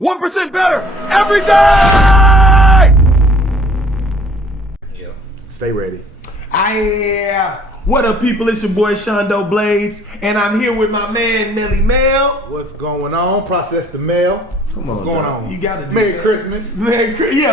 1% better every day! Yeah. Stay ready. What up, people? It's your boy Shondo Blades, and I'm here with my man Melly Mel. What's going on? Process the mail. Come What's on, going dog. on? You gotta do Merry that. Christmas. Merry Christmas.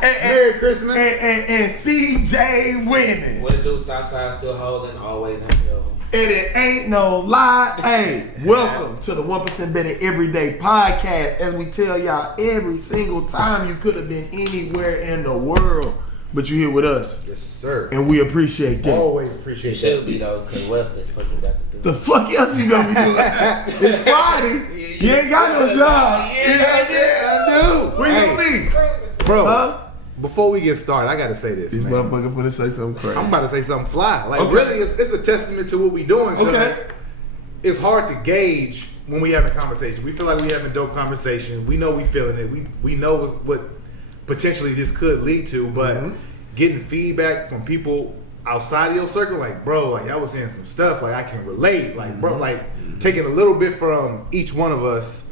Merry Christmas. And CJ winning. What it do? Southside still holding, always on show. And it ain't no lie. Hey, welcome to the 1% Better Everyday podcast. As we tell y'all every single time, you could have been anywhere in the world, but you're here with us. Yes, sir. And we appreciate that. Always appreciate It that. should be though, because what's the fucking got to do? The fuck else you gonna be doing? It's Friday. You ain't got no job. Dude. Where you gonna be? Bro, Huh? before we get started, I gotta say this, These man. motherfuckers finna say something crazy. I'm about to say something fly. Like, Okay. really, it's a testament to what we doing. 'Cause Okay. It's hard to gauge when we having conversation. We feel like we having dope conversation. We know we feeling it. We know what potentially this could lead to, but getting feedback from people outside of your circle, like, bro, like, y'all was saying some stuff, like, I can relate. Like, bro, like, taking a little bit from each one of us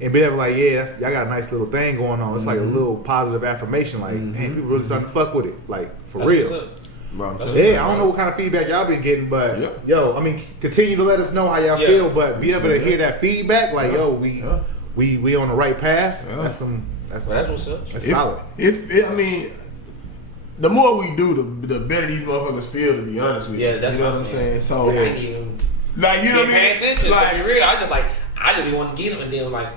and being able to, like, yeah, y'all got a nice little thing going on. It's like a little positive affirmation. Like, man, people really starting to fuck with it. Like, for That's real. what's up. Bro, I'm That's telling you. Yeah, I don't know what kind of feedback y'all been getting, but Yeah. yo, I mean, continue to let us know how y'all Yeah. feel, but be able to hear that feedback, like, yo, Yeah. we on the right path. Yeah. That's That's what's up. solid. I mean, the more we do, the better these motherfuckers feel. To be honest with you, Yeah, that's you know what what I'm I'm saying. saying. So, I ain't even like, you know what I paying mean? attention. Like, to be real, I just be wanting to get them, and then like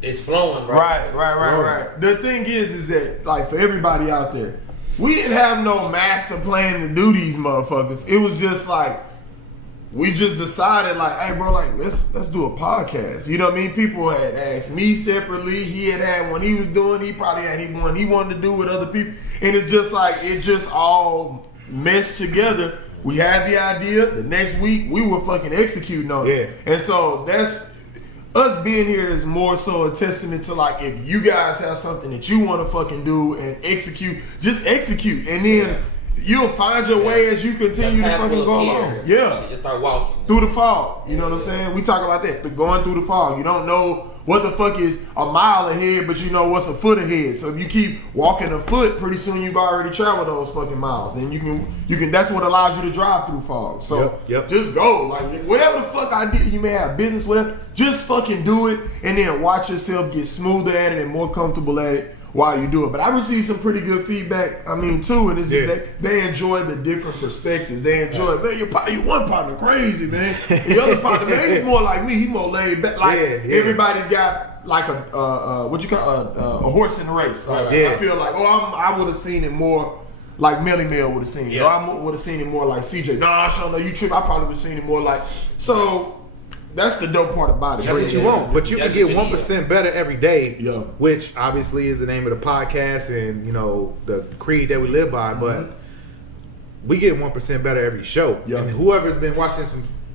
it's flowing, bro. Right. The thing is that, like, for everybody out there, we didn't have no master plan to do these motherfuckers. It was just like, we just decided, like, hey, bro, like, let's do a podcast. You know what I mean? People had asked me separately. He had one he was doing. He probably had one he wanted to do with other people. And it's just like, it just all meshed together. We had the idea. The next week, we were fucking executing on it. Yeah. And so that's... us being here is more so a testament to, like, if you guys have something that you want to fucking do and execute, just execute. And then you'll find your way as you continue to fucking go along. Yeah. Just start walking. Through the fog. You know what I'm saying? We talk about that. But going through the fog. You don't know what the fuck is a mile ahead, but you know what's a foot ahead. So if you keep walking a foot, pretty soon you've already traveled those fucking miles. And you can that's what allows you to drive through fog. So Yep. just go. Like, whatever the fuck idea you may have, business, whatever, just fucking do it and then watch yourself get smoother at it and more comfortable at it while you do it. But I received some pretty good feedback, I mean, too, and it's just they enjoy the different perspectives. They enjoy, man, your one partner crazy, man. The other partner, man, he's more like me. He's more laid back. Like, everybody's got like a what you call a horse in the race. Like, I feel like, I would have seen it more like Melly Mel would have seen it. Or I would have seen it more like CJ. Nah, Shondo, you trip. I probably would have seen it more like, so that's the dope part about it. That's what you want. But you can get 1% better every day, Yeah. which obviously is the name of the podcast and, you know, the creed that we live by. But we get 1% better every show. Yeah. And whoever's been watching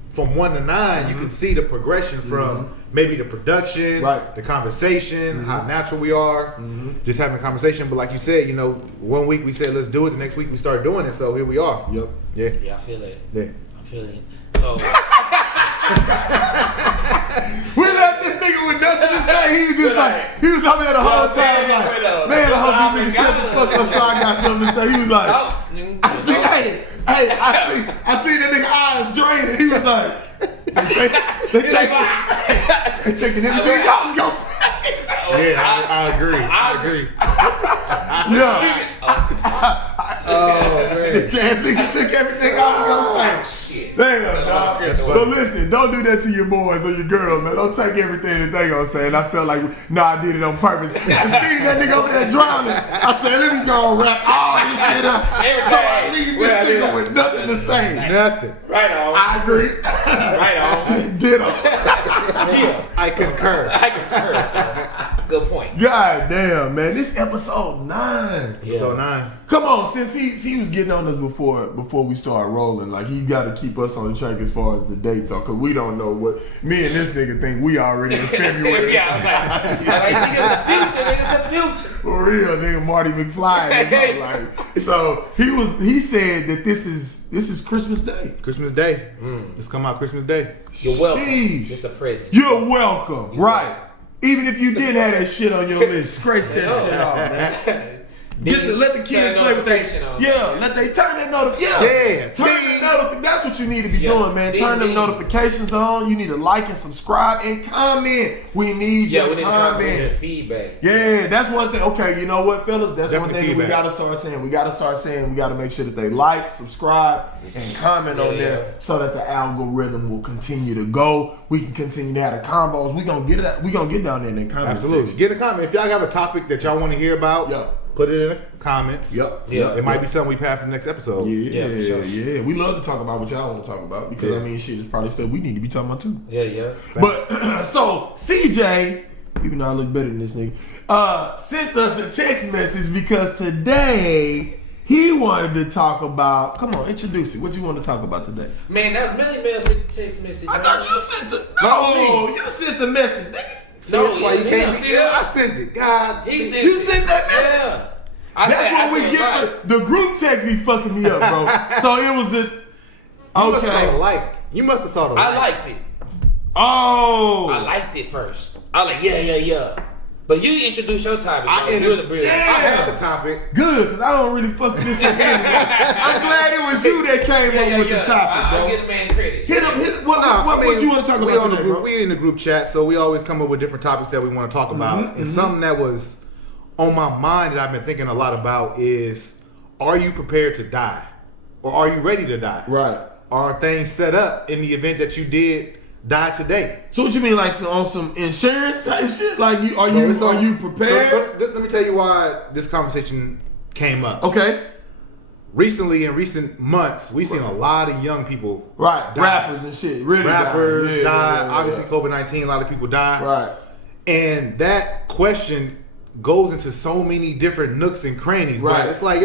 from 1 to 9, you can see the progression from maybe the production, the conversation, how natural we are, just having a conversation. But like you said, you know, 1 week we said let's do it, the next week we started doing it, so here we are. Yep. Yeah. Yeah, I feel it. Yeah. I'm feeling it. So We left this nigga with nothing to say. He was just like, he was over there the whole time like, man, I hope these niggas shut the fuck up so I got something to say. He was like, I see that nigga eyes draining. He was like, they taking everything I was gonna say. Yeah, I agree. Yeah. Oh, man. The chance nigga took everything I was gonna say. shit. Damn, dog. But listen, don't do that to your boys or your girls, man. Don't take everything that they gonna say. And I felt like, I did it on purpose. I see that nigga over there drowning. I said, let me go and wrap all this shit up. So I leave this nigga with nothing to say. Nothing. Right on. I agree. Right on. Ditto. Yeah. I concur. So, good point. God damn, man. This episode 9. Yeah. So 9. Come on, since he was getting on us before we started rolling, like, he got to keep us on the track as far as the dates are, because we don't know what me and this nigga think we already in February. Yeah, I was like, nigga, the future. For real, nigga, Marty McFly. Like, so he said that this is Christmas Day. Christmas Day. It's come out Christmas Day. You're welcome. Jeez. It's a present. You're welcome. Right. Even if you didn't have that shit on your list, scratch that shit off, man. Let the kids play with that. Yeah, let they turn that notification. Turn the notification. That's what you need to be doing, man. Turn them notifications on. You need to like and subscribe and comment. We need your comment. Feedback. Yeah, that's one thing. Okay, you know what, fellas? That's Definitely one thing feedback. we gotta start saying. We gotta make sure that they like, subscribe, and comment on there so that the algorithm will continue to go. We can continue to have the combos. We gonna get down there in the comment Absolutely. section. Get a comment. If y'all have a topic that y'all want to hear about, put it in the comments. It might be something we have for the next episode. Yeah, for sure. yeah. We love to talk about what y'all want to talk about because I mean, shit is probably stuff we need to be talking about too. Yeah. But so CJ, even though I look better than this nigga, sent us a text message because today he wanted to talk about. Come on, introduce it. What you want to talk about today? Man, that's Melly Mel sent the text message. I thought you sent the. No, you sent the message, nigga. No, That's why you it's can't him. be. I sent it. God, He sent You it. sent that message. Yeah. That's what we get for the group text be fucking me up, bro. So it was a. You must have saw the like. I liked it. Oh. I liked it first. I was like, yeah. But you introduced your topic. You're the bridge. I had the topic. Good, because I don't really fuck with this. I'm glad it was you that came up with the topic, bro. I'll give the man credit. Hit him. What you want to talk We about on the today, group. bro? We in the group chat, so we always come up with different topics that we want to talk about. And something that was on my mind that I've been thinking a lot about is: are you prepared to die, or are you ready to die? Right. Are things set up in the event that you did die today? So what you mean, like on some insurance type shit? Like, are you prepared? So let me tell you why this conversation came up. Okay. Recently, in recent months, we've seen a lot of young people die. Rappers and shit. Really Rappers die. die. Obviously, COVID-19, a lot of people die. Right. And that question goes into so many different nooks and crannies. Right. But it's like,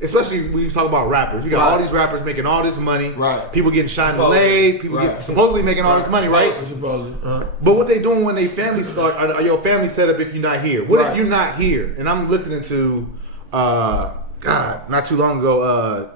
especially when you talk about rappers. You got all these rappers making all this money. Right. People getting shot in the leg. People supposedly making all this money, right? Supposedly. But what they doing when they family start, are your family set up if you're not here? What if you're not here? And I'm listening to, not too long ago,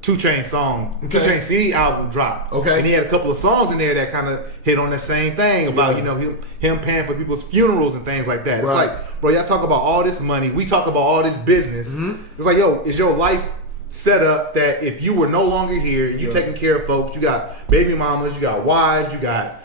2 Chainz song, 2 Chainz CD album dropped. Okay. And he had a couple of songs in there that kind of hit on that same thing about, him paying for people's funerals and things like that. It's like, bro, y'all talk about all this money. We talk about all this business. It's like, is your life set up that if you were no longer here and you taking care of folks, you got baby mamas, you got wives, you got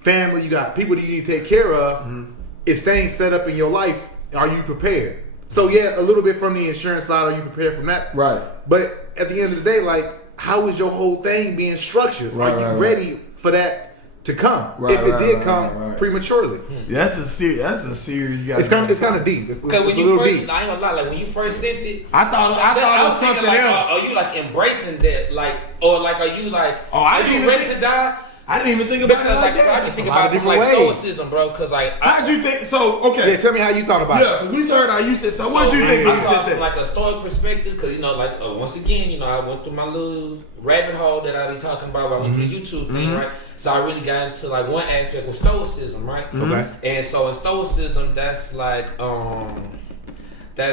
family, you got people that you need to take care of, is things set up in your life? Are you prepared? So a little bit from the insurance side, are you prepared from that? Right. But at the end of the day, like, how is your whole thing being structured? Are you ready for that to come? If it did come prematurely. That's a serious. It's kind of deep. It's Because when a you little first, deep. I ain't gonna lie, like when you first sent it, I thought it was something else. Are you like embracing that, like, or like, are you like, I are didn't you even ready to die? I didn't even think about Because it like, like that. I be thinking A lot about of like different ways. stoicism, bro. Because like, How'd you think? So okay. Yeah, tell me how you thought about it. Yeah, because we heard how you said. So what'd you think I when you saw said it from that? like a stoic perspective, because like once again, I went through my little rabbit hole that I be talking about. I went through the YouTube thing, right? So I really got into like one aspect with stoicism, right? Okay. And so in stoicism, that's like what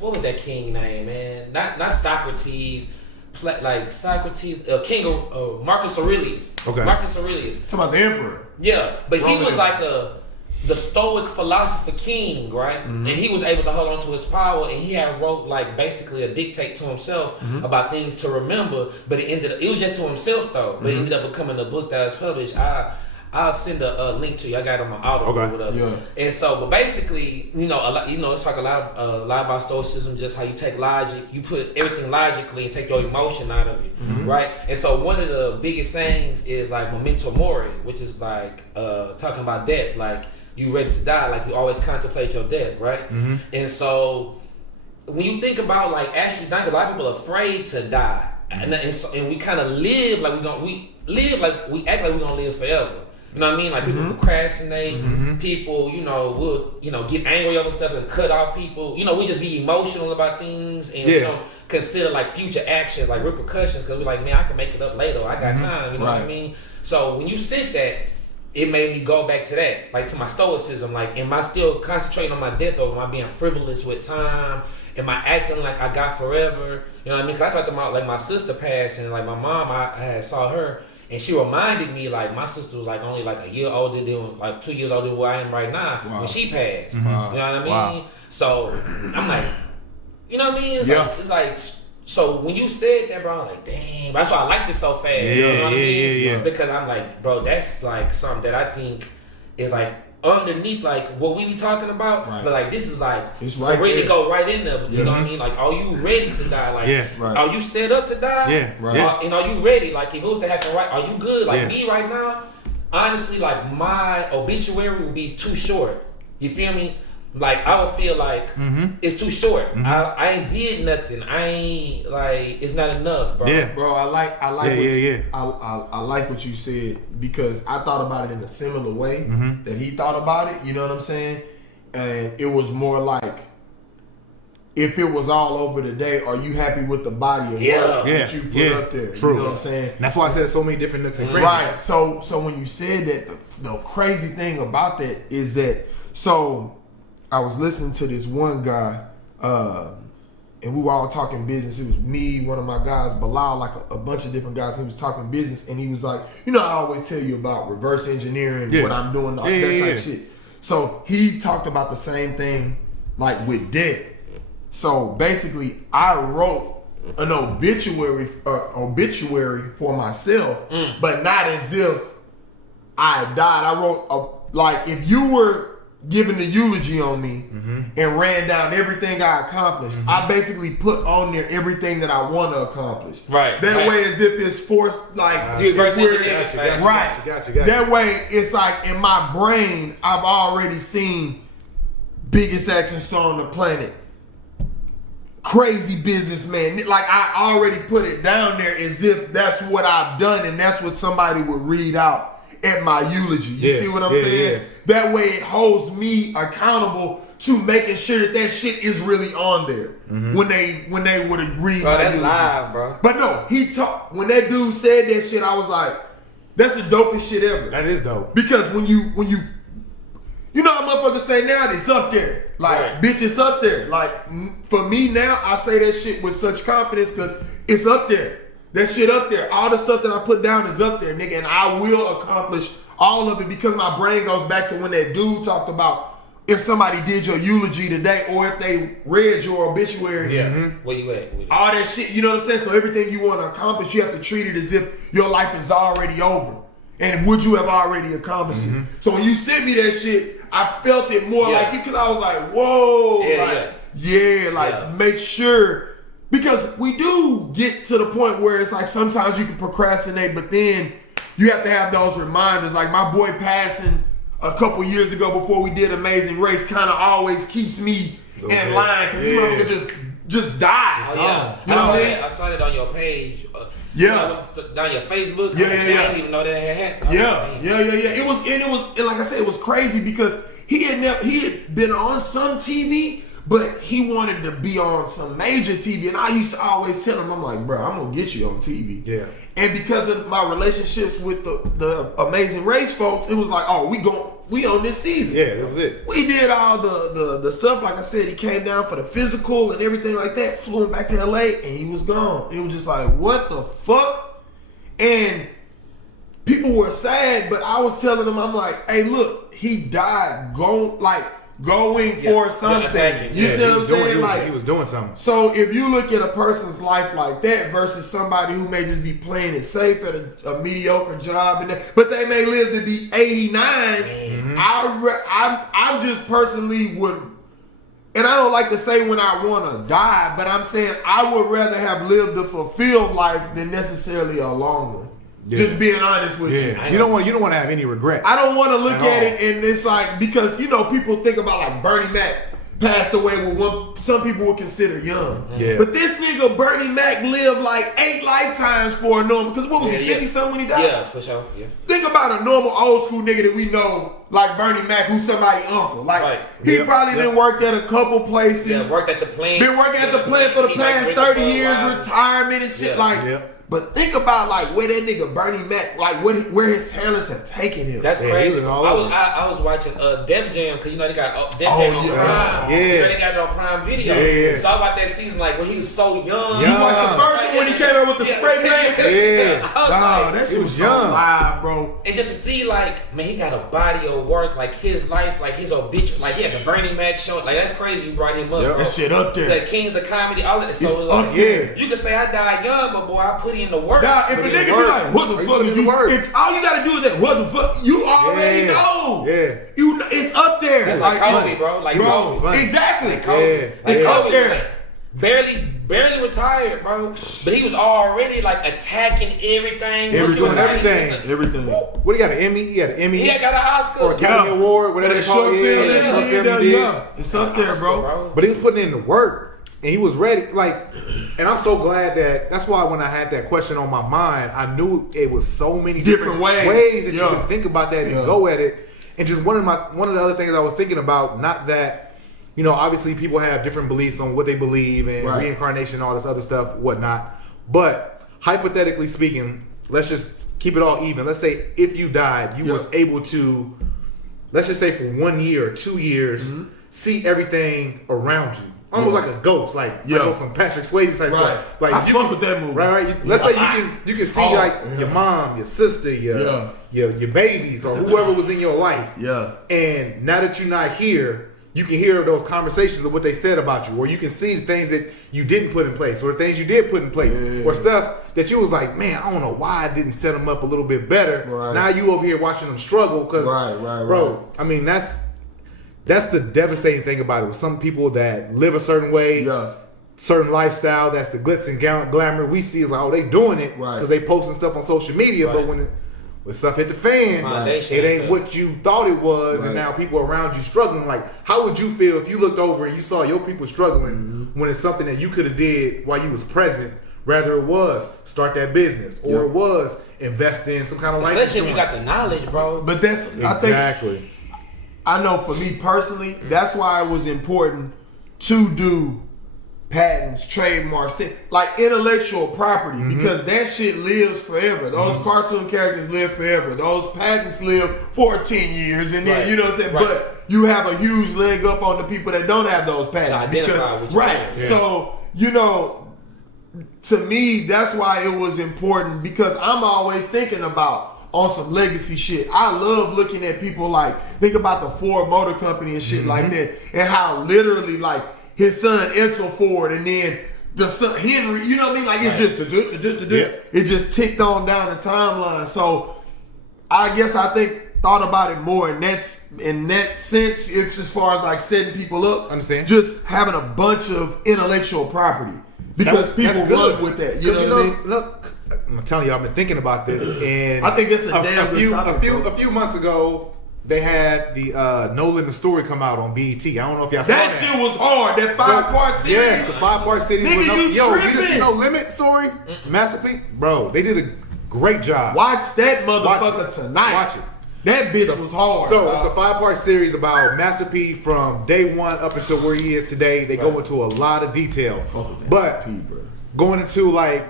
was that king name, man? Not Socrates. Like Socrates, king of Marcus Aurelius. Okay. Marcus Aurelius. Talking about the emperor. Yeah, but he Roman was like the stoic philosopher king, right? And he was able to hold on to his power, and he had wrote like basically a dictate to himself about things to remember. But it was just to himself though. But it ended up becoming a book that was published. I'll send a link to you. I got it on my Audible or whatever. Yeah. And so, but basically, it's talk a lot about stoicism, just how you take logic, you put everything logically and take your emotion out of it, right? And so, one of the biggest sayings is like memento mori, which is like talking about death, like you ready to die, like you always contemplate your death, right? And so, when you think about like actually dying, a lot of people are afraid to die, and we kind of live like we act like we're gonna live forever. You know what I mean? Like people procrastinate, people, will, get angry over stuff and cut off people. We just be emotional about things and we don't consider like future actions, like repercussions, because we're like, man, I can make it up later. I got time, you know what I mean? So when you said that, it made me go back to that, like to my stoicism. Like, am I still concentrating on my death, or am I being frivolous with time? Am I acting like I got forever? You know what I mean? Because I talked about like my sister passed, and like my mom, I had saw her. And she reminded me, like, my sister was like only like a year older than, like 2 years older than where I am right now when she passed. You know what I mean? Wow. So I'm like, you know what I mean? It's like, so when you said that, bro, I'm like, damn. That's why I liked it so fast. You know what I mean? Yeah. Because I'm like, bro, that's like something that I think is like underneath like what we be talking about. Right. But like this is like It's for right real there. to go right in there. You know what I mean? Like, are you ready to die? Like, are you set up to die? Yeah. Right. And are you ready? Like, if it was to happen right, are you good? Like Yeah. me right now, honestly, like my obituary would be too short. You feel me? Like I would feel like it's too short. I ain't did nothing. I ain't like it's not enough, bro. Yeah. Bro, I like Yeah, what yeah. I like what you said because I thought about it in a similar way that he thought about it. You know what I'm saying? And it was more like, if it was all over today, are you happy with the body of work that you put up there? True. You know what I'm saying? And that's why I said so many different nooks and crannies. Right. So when you said that, the crazy thing about that is that, so I was listening to this one guy, and we were all talking business. It was me, one of my guys, Bilal, like a bunch of different guys. He was talking business, and he was like, you know, I always tell you about reverse engineering, what I'm doing, all that type of shit. So he talked about the same thing, like with debt. So basically, I wrote an obituary for myself, but not as if I died. I wrote like if you were giving the eulogy on me and ran down everything I accomplished, I basically put on there everything that I want to accomplish. Right. That way, as if it's forced, like right. Gotcha. That way, it's like in my brain, I've already seen biggest action star on the planet, crazy businessman. Like I already put it down there as if that's what I've done and that's what somebody would read out at my eulogy. You see what I'm saying? Yeah. That way it holds me accountable to making sure that shit is really on there when they would read Bro, my that's eulogy. live, bro. But no, he talked when that dude said that shit, I was like, that's the dopest shit ever. That is dope. Because when you know how motherfuckers say now, it's up there. Like, bitch, it's up there. Like, for me now, I say that shit with such confidence because it's up there. That shit up there. All the stuff that I put down is up there, nigga. And I will accomplish all of it because my brain goes back to when that dude talked about if somebody did your eulogy today or if they read your obituary. Yeah. Where you at? All that shit, you know what I'm saying? So everything you want to accomplish, you have to treat it as if your life is already over. And would you have already accomplished it? So when you sent me that shit, I felt it more like it because I was like, whoa. Make sure. Because we do get to the point where it's like sometimes you can procrastinate, but then you have to have those reminders. Like my boy passing a couple years ago before we did Amazing Race kind of always keeps me in line because this motherfucker just died. Oh, yeah. You know what I mean? I saw it on your page. Yeah. Down your Facebook. Yeah. I didn't even know that had happened. Yeah. It was and like I said, it was crazy because he had been on some TV, but he wanted to be on some major TV. And I used to always tell him, I'm like, bro, I'm gonna get you on TV. Yeah. And because of my relationships with the Amazing Race folks, it was like, oh, we on this season. Yeah, that was it. We did all the stuff. Like I said, he came down for the physical and everything like that, flew him back to LA, and he was gone. It was just like, what the fuck? And people were sad, but I was telling them, I'm like, hey, look, he died going for something. You see what I'm saying? He was doing something. So if you look at a person's life like that versus somebody who may just be playing it safe at a mediocre job, but they may live to be 89, I'm just personally would, and I don't like to say when I want to die, but I'm saying I would rather have lived a fulfilled life than necessarily a long one. Yeah. Just being honest with you. You don't want to have any regrets. I don't want to look at it and it's like, because people think about like Bernie Mac passed away with some people would consider young. Yeah. But this nigga Bernie Mac lived like 8 lifetimes for a normal, because what was he, 50 something when he died? Yeah, for sure. Yeah. Think about a normal old school nigga that we know, like Bernie Mac, who's somebody's uncle. Like he probably done worked at a couple places. Yeah, worked at the plant. Been working at the plant for the past 30 years, retirement and shit. But think about like where that nigga Bernie Mac, like where his talents have taken him. That's Yeah, crazy. he was all I over. was watching Def Jam because you know they got Def Jam on Prime. Yeah. You know they got it on Prime Video. Yeah. So I watched that season like when he was so young. Young. You watched the first one when he came out with the spray paint. Yeah. I was Nah, like, that shit he was was so young. live, bro. and just to see like, man, he got a body of work, like his life, like his obituary, like he had the Bernie Mac show. Like that's crazy you brought him up. Yep. Bro. That shit up there. The Kings of Comedy, all of that. So It's like, up there. you can say I died young, but boy, I put in the work. Now, if a Put in nigga the be work. like, what the Are you fuck putting did in you the work? if all you gotta do is that, what the fuck, you already Yeah. know. Yeah. You know, it's up there. That's like Kobe, bro. Like bro, Kobe. exactly. Like Kobe. Yeah. Like It's Kobe up was there. like barely retired, bro. But he was already like attacking everything. Once he Doing retired, everything. Everything. What, he got an Emmy? He had an Emmy He had got an Oscar. or Academy Award, whatever they That call short it. film Yeah, that short he film did, he did. yeah. It's up there, bro. But he was putting in the work. And he was ready, like, and I'm so glad that's why when I had that question on my mind, I knew it was so many different ways that you could think about that and go at it. And just one of the other things I was thinking about, not that, you know, obviously people have different beliefs on what they believe and reincarnation, all this other stuff, whatnot. But hypothetically speaking, let's just keep it all even. Let's say if you died, you was able to, let's just say for 1 year or 2 years, see everything around you. Almost like a ghost, like on some Patrick Swayze type stuff. Like I fuck with that movie. Right. Let's say you can see like your mom, your sister, your babies, or whoever was in your life. Yeah. And now that you're not here, you can hear those conversations of what they said about you, or you can see the things that you didn't put in place, or the things you did put in place, or stuff that you was like, man, I don't know why I didn't set them up a little bit better. Right. Now you over here watching them struggle because, bro, I mean that's the devastating thing about it. With some people that live a certain way, certain lifestyle, that's the glitz and glamour we see is like, oh, they doing it because they posting stuff on social media. But when stuff hit the fan, it ain't what you thought it was, and now people around you struggling. Like, how would you feel if you looked over and you saw your people struggling when it's something that you could have did while you was present? Rather it was start that business, or it was invest in some kind of life insurance. Especially if you got the knowledge, bro. But that's exactly. I know for me personally, that's why it was important to do patents, trademarks, like intellectual property, because that shit lives forever. Those cartoon characters live forever. Those patents live 14 years, and then you know what I'm saying. But you have a huge leg up on the people that don't have those patents because So you know, to me, that's why it was important, because I'm always thinking about on some legacy shit. I love looking at people like, think about the Ford Motor Company and shit like that, and how literally like his son Edsel Ford and then the son Henry, you know what I mean? Like it just it just ticked on down the timeline. So I guess I thought about it more in that sense, if as far as like setting people up, understand, just having a bunch of intellectual property, because people run with that. You know what I mean? Look, I'm telling you, I've been thinking about this, and I think that's a damn good topic, a few months ago, they had the No Limit Story come out on BET. I don't know if y'all saw that. That shit was hard. That 5-part series. Yes, the 5-part series. Nigga, you didn't see No Limit Story? Masterpiece? Bro, they did a great job. Watch that motherfucker tonight. Watch it. That bitch was hard. So it's a 5-part series about Master P from day one up until where he is today. They go into a lot of detail. But going into like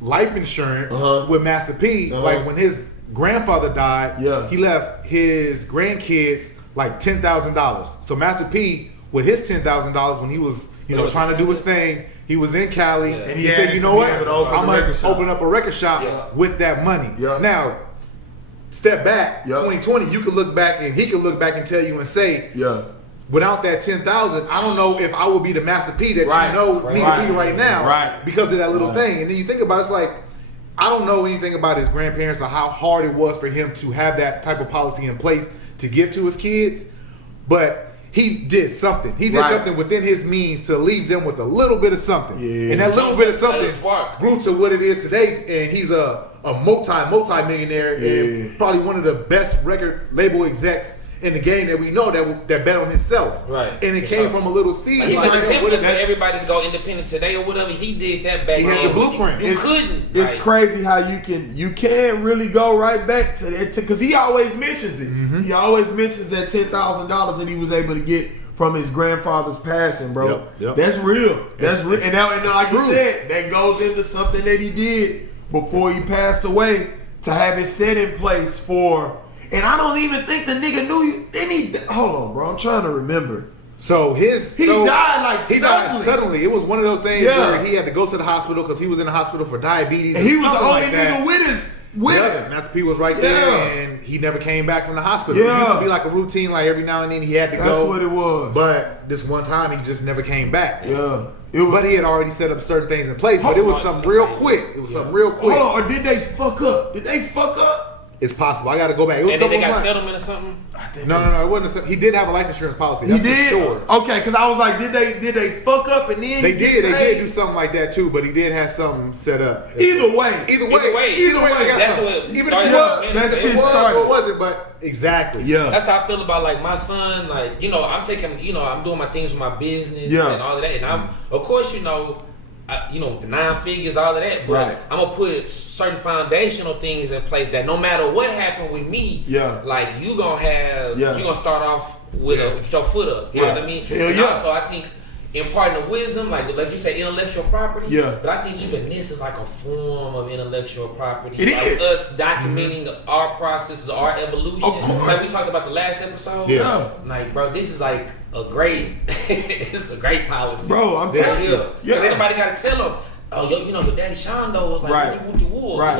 life insurance with Master P, like when his grandfather died, he left his grandkids like $10,000. So Master P, with his $10,000 when he was trying to do his thing, he was in Cali and he said, you know what, I'm gonna open up a record shop with that money. Now, step back, 2020, you could look back and he could look back and tell you and say, without that 10,000, I don't know if I would be the Master P that you know me to be right now because of that little thing. And then you think about it, it's like, I don't know anything about his grandparents or how hard it was for him to have that type of policy in place to give to his kids, but he did something. He did something within his means to leave them with a little bit of something. And that little bit of something grew to what it is today, and he's a multi-millionaire and probably one of the best record label execs in the game that we know that bet on himself. And it came from a little seed. He's like a template for everybody to go independent today or whatever. He did that back then. He had the blueprint. You couldn't. It's crazy how you can't really go right back to that, because he always mentions it. He always mentions that $10,000 that he was able to get from his grandfather's passing, bro. That's real. That's real. And now, like you said, that goes into something that he did before he passed away to have it set in place for. And I don't even think the nigga knew you. Then hold on, bro. I'm trying to remember. So he died suddenly. It was one of those things where he had to go to the hospital because he was in the hospital for diabetes. And he was the only like nigga with him. Master P was right there, and he never came back from the hospital. It used to be like a routine, like every now and then he had to go. That's what it was. But this one time he just never came back. Yeah. But he had already set up certain things in place. But it was something real quick. Hold on, or did they fuck up? It's possible. I got to go back. It was and then they got months. settlement or something. No. It wasn't. He did have a life insurance policy. That's he did. For sure. Okay, because I was like, did they fuck up and then they did. They did do something like that too. But he did have something set up. Either way. That's what even started. if it was or wasn't. But exactly. Yeah. That's how I feel about like my son. Like I'm taking. I'm doing my things with my business and all of that. And I'm of course the 9 figures, all of that, but I'm gonna put certain foundational things in place that no matter what happened with me, like you gonna have, you gonna start off with your foot up. You know what I mean? And also, I think imparting the wisdom, like you say, intellectual property. Yeah. But I think even this is like a form of intellectual property. It is us documenting our processes, our evolution. Of course. Like we talked about the last episode. Yeah. Like, bro, this is like a great. This is a great policy, bro. I'm telling you. Yeah. Anybody got to tell them. Oh, your daddy Shondo was like, woo. Right.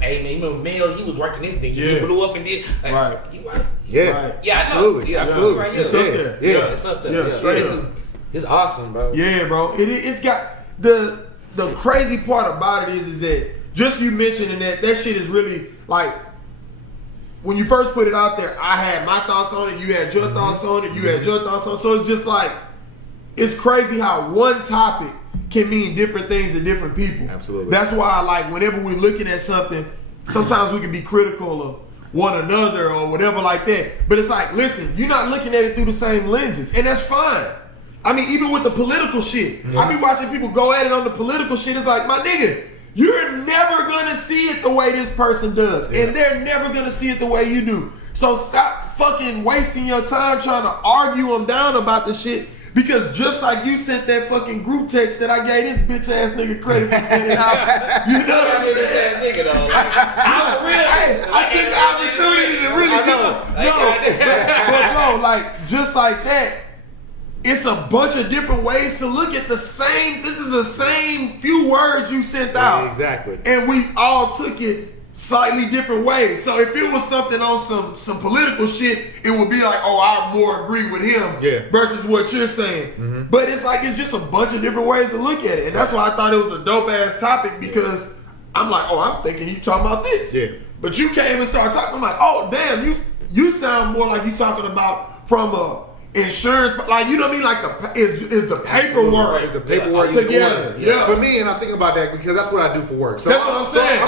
Hey, man, you remember Mel? He was working this thing. He blew up and did. Like, right. You right? Yeah. Right. Yeah, I know. Absolutely. Right here. It's up there. Yeah. It's up there. Yeah. Straight up. It's awesome, bro. Yeah, bro. It's got the crazy part about it is that just you mentioning that shit is really like when you first put it out there, I had my thoughts on it, you had your thoughts on it, you had your thoughts on it. So it's just like it's crazy how one topic can mean different things to different people. Absolutely. That's why like whenever we're looking at something, sometimes we can be critical of one another or whatever like that. But it's like, listen, you're not looking at it through the same lenses, and that's fine. I mean, even with the political shit, I be watching people go at it on the political shit. It's like, my nigga, you're never gonna see it the way this person does, and they're never gonna see it the way you do. So stop fucking wasting your time trying to argue them down about the shit. Because just like you sent that fucking group text that I gave this bitch ass nigga credit for sending out, you know what I'm saying? Nigga though, I took the opportunity to really no, like just like that. It's a bunch of different ways to look at the same. This is the same few words you sent out. Exactly. And we all took it slightly different ways. So if it was something on some political shit, it would be like, oh, I more agree with him versus what you're saying. But it's like it's just a bunch of different ways to look at it. And that's why I thought it was a dope ass topic because I'm like, oh, I'm thinking you talking about this. Yeah. But you came and started talking. I'm like, oh, damn, you sound more like you talking about from a insurance, like you know what I mean, like is the paperwork, is the paperwork together. Yeah, for me, and I think about that because that's what I do for work. So that's what I'm saying.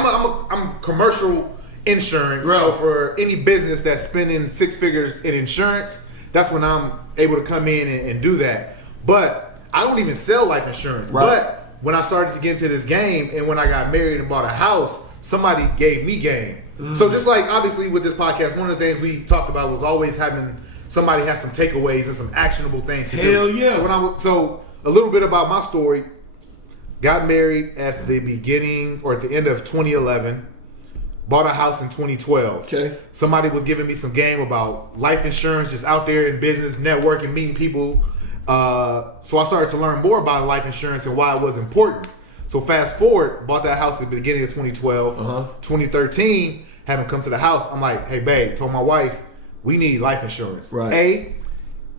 I'm commercial insurance. So for any business that's spending 6 figures in insurance, that's when I'm able to come in and do that. But I don't even sell life insurance. But when I started to get into this game, and when I got married and bought a house, somebody gave me game. So just like obviously with this podcast, one of the things we talked about was always having somebody have some takeaways and some actionable things to do. Hell yeah. So a little bit about my story. Got married at the beginning or at the end of 2011. Bought a house in 2012. Okay. Somebody was giving me some game about life insurance, just out there in business, networking, meeting people. So I started to learn more about life insurance and why it was important. So fast forward, bought that house at the beginning of 2012. 2013, had him come to the house. I'm like, hey babe, told my wife, we need life insurance. Right.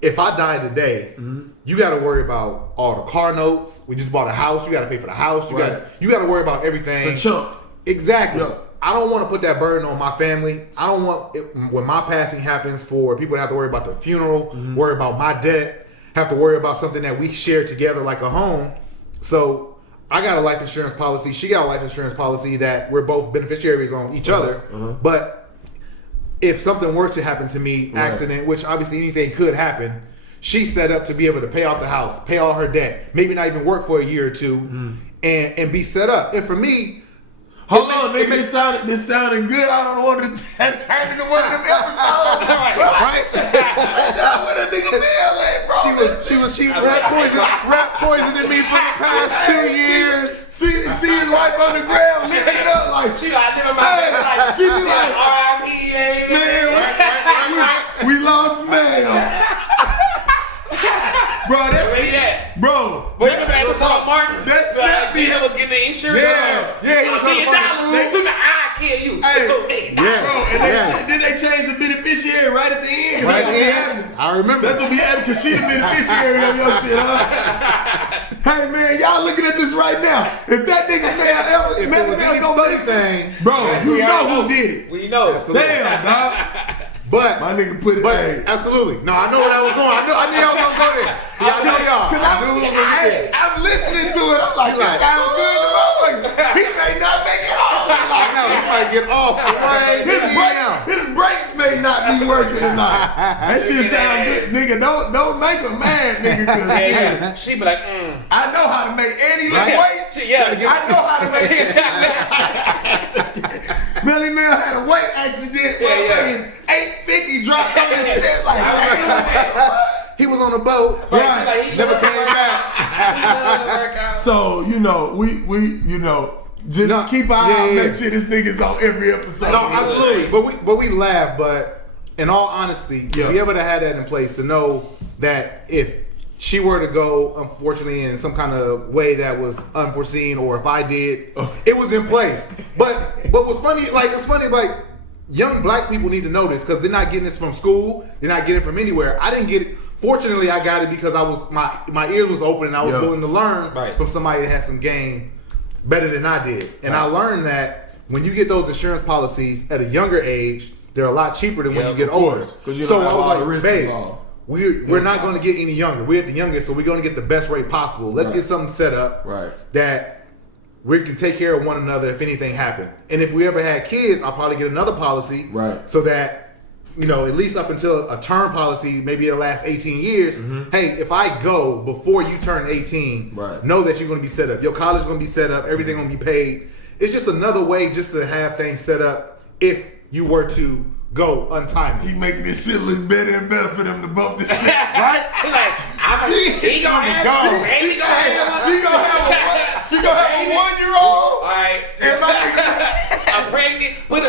If I die today, you got to worry about all the car notes. We just bought a house. You got to pay for the house. You got to worry about everything. It's a chunk. Exactly. Yeah. I don't want to put that burden on my family. I don't want it, when my passing happens for people to have to worry about the funeral, worry about my debt, have to worry about something that we share together like a home. So I got a life insurance policy. She got a life insurance policy that we're both beneficiaries on each other. But if something were to happen to me, accident, which obviously anything could happen, she's set up to be able to pay off the house, pay all her debt, maybe not even work for a year or two, and be set up. And for me, hold on, nigga, this sounded good. I don't want to turn into one of them episodes. Right? What a nigga Mel at, bro. She was rap poisoning me for the past 2 years. See, see his wife on the ground lifting it up like She like, I live in my bed like, she be like, R.I.P. baby. man, we lost man. Bro, that's bro. But you remember that episode, Martin? That's snappy. He was getting the insurance. Yeah, he was $1 million. They took the I kill you. Hey, Yes. bro, and then they changed the beneficiary right at the end. Right That's what be there. happening. I remember. That's what be happening because she the beneficiary of your shit, huh? Hey man, y'all looking at this right now. If that nigga man ever, If it was any funny thing, bro, you know who did it. We know. Absolutely. Damn, dog. But My nigga put it. But Hey. absolutely. No, I know where I was going. I knew I was gonna go there. See, I know y'all. Cause I knew it was gonna get there. I'm listening to it. I'm like, You this like, sounds good to motherfucker. He may not make it home. I know he might get off right now. His brakes may not be working tonight. That shit sound good, nigga. Don't make him mad, nigga. Cause Yeah. She be like, I know how to make any lift weights. I know how to make it. Melly Mel had a weight accident. Yeah. 850 dropped on his chest like He was on a boat. Right. Like, he Never loved came to work back. out. He loved to work out. So, just keep our eye on, make sure this nigga's on every episode. No, absolutely. But we laugh. But in all honesty, if we ever had that in place to know that if she were to go, unfortunately, in some kind of way that was unforeseen, or if I did, it was in place. But what was funny, young black people need to know this because they're not getting this from school. They're not getting it from anywhere. I didn't get it. Fortunately, I got it because I was my ears was open and I was willing to learn from somebody that had some game better than I did. And I learned that when you get those insurance policies at a younger age, they're a lot cheaper than when you get older. So I was like, babe, we're not going to get any younger. We're at the youngest, so we're going to get the best rate possible. Let's get something set up that we can take care of one another if anything happened. And if we ever had kids, I'll probably get another policy so that, at least up until a term policy, maybe it'll last 18 years. Hey, if I go before you turn 18, know that you're going to be set up. Your college is going to be set up. Everything going to be paid. It's just another way just to have things set up if you were to go untimely. He making this shit look better and better for them to bump this shit, right? He like, he gonna have she gonna have a 1-year-old. All right. And my nigga, I'm pregnant. Put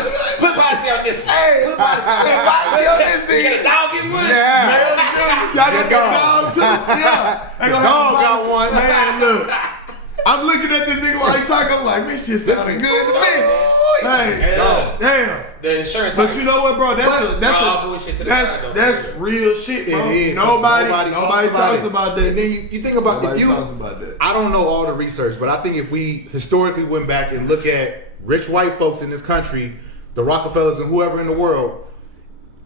policy on this one. hey, put policy on this thing. Get a dog in one. Y'all got that dog too. Yeah. The dog got one. Man, look. I'm looking at this nigga while he talking. I'm like, this shit sounding good to me. Hey, damn. The insurance. But you know what, bro? That's real shit, bro. It is. Nobody talks about that. And then you think about Nobody talks about that. I don't know all the research, but I think if we historically went back and look at rich white folks in this country, the Rockefellers and whoever in the world,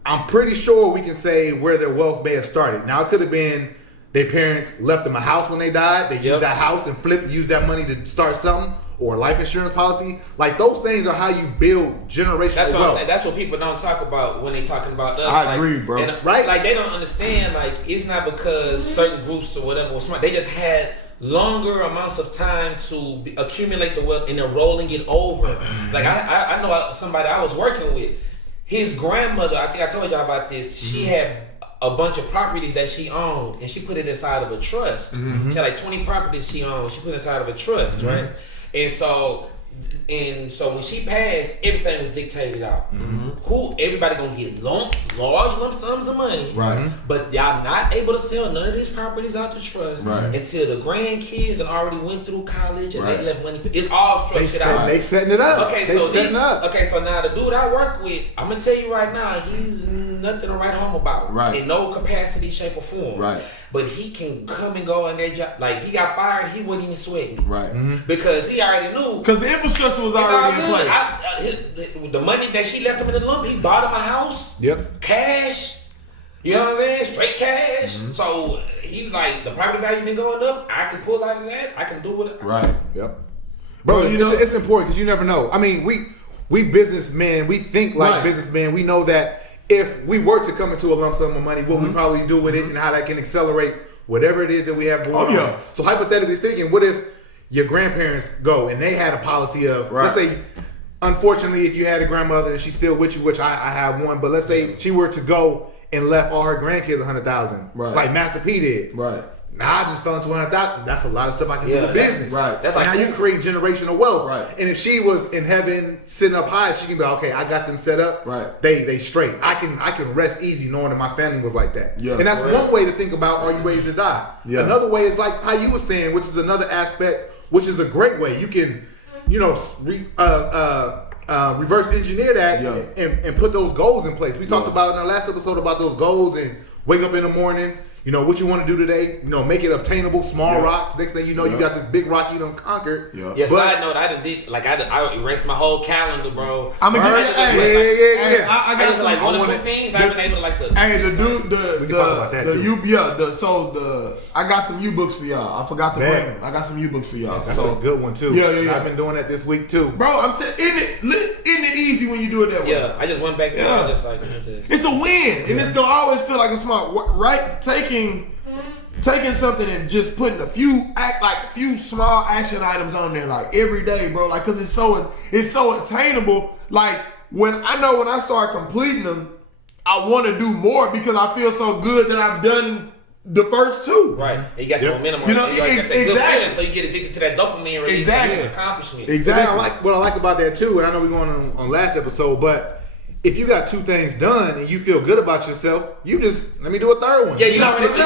I'm pretty sure we can say where their wealth may have started. Now, it could have been their parents left them a house when they died. They used that house and used that money to start something, or a life insurance policy. Like, those things are how you build generational That's what wealth. I'm saying. That's what people don't talk about when they talking about us. I agree, bro. Right? Like, they don't understand, like, it's not because certain groups or whatever were smart. They just had longer amounts of time to accumulate the wealth and they're rolling it over. Like, I know somebody I was working with, his grandmother, I think I told y'all about this, she had a bunch of properties that she owned and she put it inside of a trust. She had like 20 properties she owned, she put it inside of a trust, right? And so when she passed, everything was dictated out. Everybody gonna get large lump sums of money, right? But y'all not able to sell none of these properties out the trust until the grandkids had already went through college and they left money for it's all structured out. They setting it up. Okay, so now the dude I work with, I'm gonna tell you right now, he's nothing to write home about, in no capacity, shape, or form, right? But he can come and go on their job. Like, he got fired, he wasn't even sweating, right? Because he already knew. Because the infrastructure was already in place. The money that she left him in the lump, he bought him a house. Cash. You know what I'm saying? Straight cash. So he like, the property value been going up. I can pull out of that. I can do what. Right. Bro, it's important because you never know. I mean, we businessmen, we think like businessmen. We know that if we were to come into a lump sum of money, what we probably do with it and how that can accelerate whatever it is that we have going on. So hypothetically speaking, what if your grandparents go and they had a policy of, let's say, unfortunately, if you had a grandmother and she's still with you, which I have one, but let's say she were to go and left all her grandkids $100,000, like Master P did. Right. Now I just fell into $100,000. That's a lot of stuff I can do with business. Right. That's like now you create generational wealth. Right. And if she was in heaven sitting up high, she can be like, okay, I got them set up. Right. They straight. I can rest easy knowing that my family was like that. Yeah. And that's one way to think about, are you ready to die? Yeah. Another way is like how you were saying, which is another aspect, which is a great way. You can, reverse engineer that and put those goals in place. We talked about in our last episode about those goals and wake up in the morning. What you want to do today, make it obtainable, small rocks. Next thing you know, you got this big rock you done conquered. Yeah, side note, I erased my whole calendar, bro. I'm gonna I got some, like one or two things I've been able to Hey, the dude, we can talk about that too. I got some U-books for y'all. I forgot to bring them. I got some U-books for y'all. That's a good one too. Yeah. I've been doing that this week too. Bro, isn't it easy when you do it that way? Yeah, I just went back there and just like, it's a win, and it's gonna always feel like a smart, right? Taking something and just putting a few small action items on there, like every day, bro. Like, cause it's so attainable. Like when I start completing them, I want to do more because I feel so good that I've done the first two. Right. And you got the momentum. Exactly. So you get addicted to that dopamine release. Exactly. And accomplishment. Exactly. What I like about that too, and I know we're going on last episode, but if you got two things done and you feel good about yourself, you just let me do a third one. Yeah, you don't really you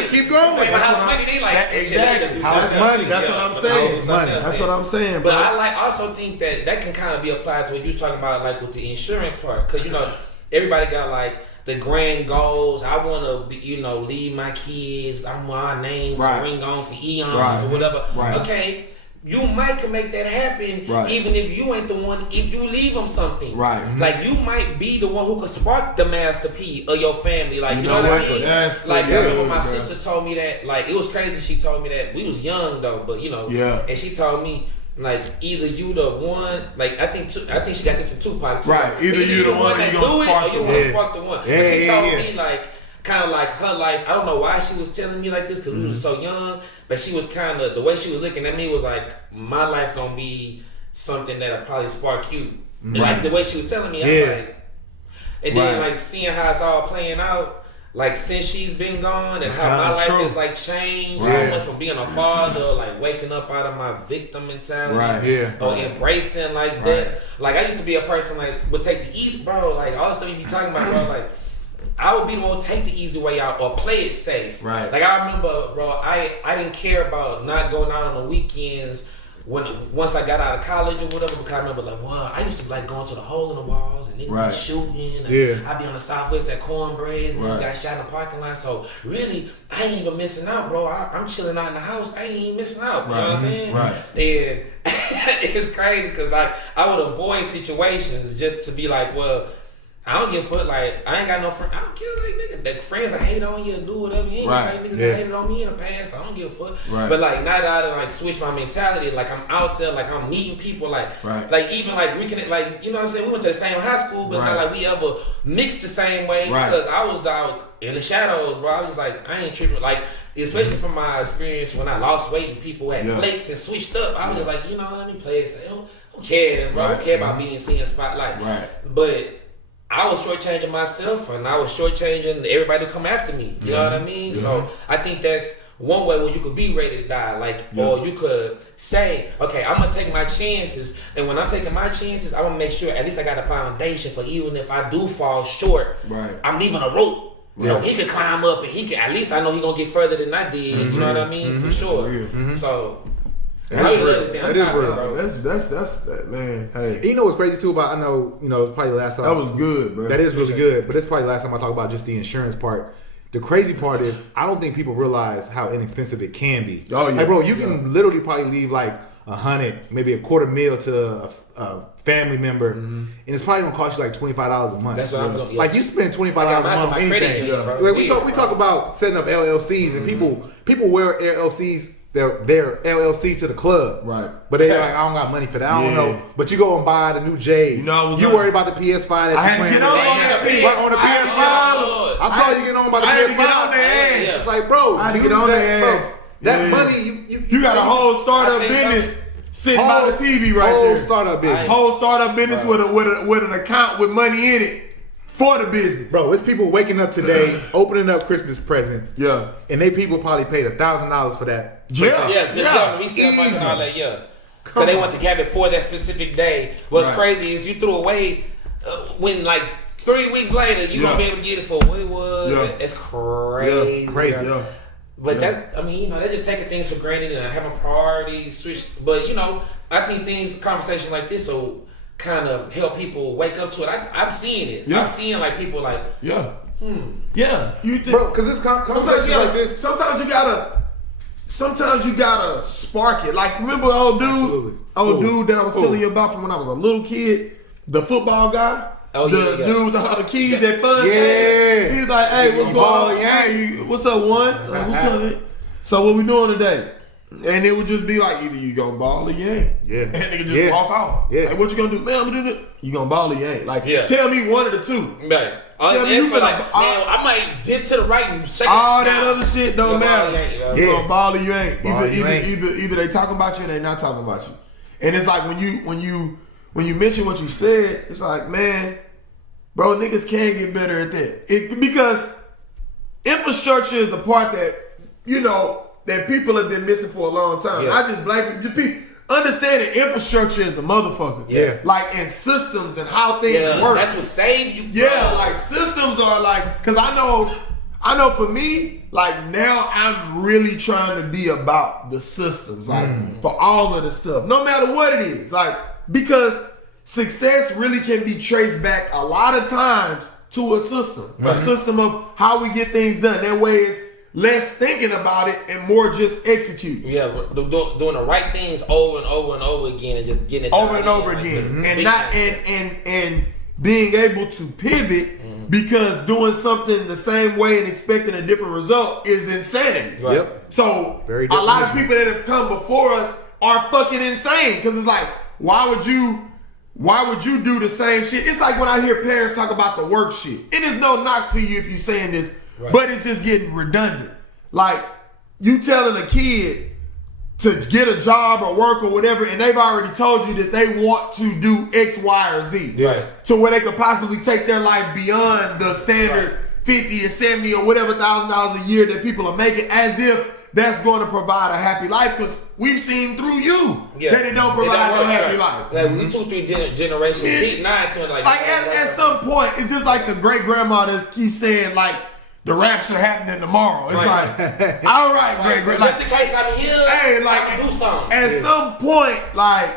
just keep going. House money, they like exactly. House money. That's what I'm saying. That's what I'm saying. But I also think that can kind of be applied to what you was talking about, like with the insurance part, because everybody got like the grand goals. I want to be, leave my kids. I want our name to ring on for eons or whatever. Right. Okay. You might can make that happen even if you ain't the one, if you leave them something. Right. Like you might be the one who could spark the masterpiece of your family. Like, you know what I mean? Like, I remember my sister told me that, like, it was crazy she told me that. We was young though, but and she told me, like, either you the one, like, I think she got this from Tupac too. Right. Either you the one that do it or you want to spark the one. Yeah, but she told me, like, kind of like her life, I don't know why she was telling me like this because we was so young, but she was kind of, the way she was looking at me was like, my life gonna be something that'll probably spark you. And like the way she was telling me, I'm like, and then like seeing how it's all playing out, like since she's been gone and how my life has like changed so much from being a father, like waking up out of my victim mentality, or embracing like that. Like I used to be a person like would take the easy, bro, like all the stuff you be talking about, bro, like I would be the one to take the easy way out or play it safe. Right. Like I remember, bro, I didn't care about not going out on the weekends once I got out of college or whatever, because I remember like, well, I used to like going to the hole in the walls and niggas be shooting and I'd be on the Southwest at Cornbread and got shot in the parking lot. So really, I ain't even missing out, bro. I'm chilling out in the house. I ain't even missing out. You know what I'm saying? Right. And it's crazy because I would avoid situations just to be like, well, I don't give a fuck, like, I ain't got no friend. I don't care, like, nigga, that friends that hate on you, do whatever. You ain't like niggas that hated on me in the past, so I don't give a fuck. Right. But, like, not out of, like, switch my mentality. Like, I'm out there, like, I'm meeting people, like, even, like, we can, like, you know what I'm saying? We went to the same high school, but it's not like we ever mixed the same way because I was out in the shadows, bro. I was like, I ain't tripping. Like, especially from my experience when I lost weight and people had flaked and switched up, I was just like, let me play it safe. Who cares, bro? Who care about being seen in spotlight? But I was shortchanging myself and I was shortchanging everybody who come after me. You know what I mean? So I think that's one way where you could be ready to die. Like, or you could say, okay, I'm going to take my chances. And when I'm taking my chances, I'm going to make sure at least I got a foundation for even if I do fall short, I'm leaving a rope. So he could climb up and he can, at least I know he going to get further than I did. You know what I mean? For sure. So That is real, bro. That's that, man. Hey, you know what's crazy too about? I know it's probably the last time. That was good, bro. That is really good, but it's probably the last time I talk about just the insurance part. The crazy part is I don't think people realize how inexpensive it can be. Oh yeah, like, bro, you can literally probably leave like $100, maybe $250,000 to a family member, and it's probably gonna cost you like $25 a month. That's what I'm gonna, like you spend $25 a month on anything. Like we talk about setting up LLCs, and people wear LLCs. Their LLC to the club, right? But they like, I don't got money for that. I don't know. But you go and buy the new J's. You worry about the PS5 that you playing on the PS5. I saw you get on by the PS5. It's like, bro, I had to get on that. That money, you got a whole startup business sitting by the TV right there. Whole startup business with an account with money in it. for the business. Bro, it's people waking up today, opening up Christmas presents. Yeah. And they people probably paid $1,000 for that. Yeah, resale money and all that, Because they want to have it for that specific day. What's crazy is you threw away when like 3 weeks later you gonna be able to get it for what it was. Yeah. It's crazy. Yeah, crazy. Yeah. But that, I mean, they're just taking things for granted and having priorities switched. But I think conversation like this will kind of help people wake up to it. I'm seeing it. Yeah. I'm seeing like people like, Yeah. You think, Bro, because this conversation like this. sometimes you gotta spark it. Like, remember old dude that I was telling you about from when I was a little kid, the football guy. Dude with all the keys at fun. Yeah. He's like, hey, what's going on? Hey, what's up, one? Like, what's up, man? So what we doing today? And it would just be like, either you gonna ball or you ain't. Yeah. And nigga just walk off. Yeah. Like, what you gonna do? Man, I'm gonna do this. You gonna ball or you ain't. Like, Yeah. tell me one of the two. man. Tell me you Man, finna- I might dip to the right and shake all it. that other shit don't matter. You Yeah. gonna ball or you ain't. Ball or you ain't. Either they talking about you or they not talking about you. And it's like when you mention what you said, it's like, man, bro, niggas can get better at that. Because infrastructure is a part that, that people have been missing for a long time. Yeah. I just blame people. Understand that infrastructure is a motherfucker. Yeah. Like, and systems and how things work. That's what saved you. Yeah, bro. like systems are like, cause I know for me, like now I'm really trying to be about the systems, like for all of the stuff, no matter what it is, like, because success really can be traced back a lot of times to a system, a system of how we get things done. That way it's less thinking about it and more just execute. Yeah, doing the right things over and over and over again and just getting it Over done and over again, and not and being able to pivot because doing something the same way and expecting a different result is insanity. Right. Yep. So Very a lot of definition. people that have come before us are fucking insane because it's like, why would you do the same shit? It's like when I hear parents talk about the work shit. It is no knock to you if you're saying this, but it's just getting redundant. Like, you telling a kid to get a job or work or whatever, and they've already told you that they want to do X, Y, or Z. Right. To where they could possibly take their life beyond the standard 50 or 70 or whatever $1,000 a year that people are making, as if that's going to provide a happy life, because we've seen through you that it don't provide no happy life. Like, we 2-3 generations deep, 9 to like At some point, it's just like the great grandma that keeps saying, like, the rapture happening tomorrow. It's like, all right, great. Like, just in case I'm here, hey, like, I can do something. At some point, like,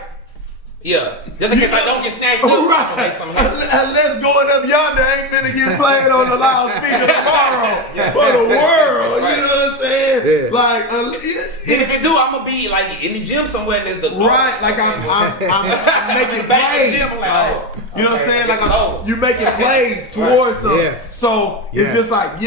just in case I don't get snatched up, I'm gonna make something happen. Unless going up yonder ain't finna get played on the loudspeaker tomorrow for the world. Right. You know what I'm saying? Yeah. Like, And if it do, I'm gonna be like in the gym somewhere. There's the right, like I'm making Back in plays. the gym, I'm like, Like, oh, you know what I'm okay, saying? Like, it's over. you making plays towards something. Yes. So it's Yes. just like,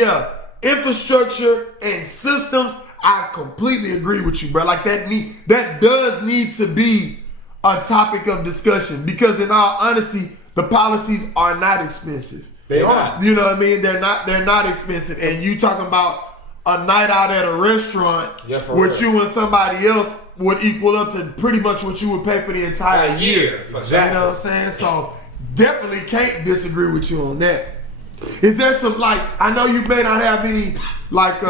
infrastructure and systems. I completely agree with you, bro. Like that does need to be a topic of discussion, because in all honesty, the policies are not expensive. They are. You know what I mean? They're not expensive. And you talking about a night out at a restaurant for with real. you and somebody else would equal up to pretty much what you would pay for the entire A year. year, for You know what I'm saying? So definitely can't disagree with you on that. Is there some, like, I know you may not have any, like,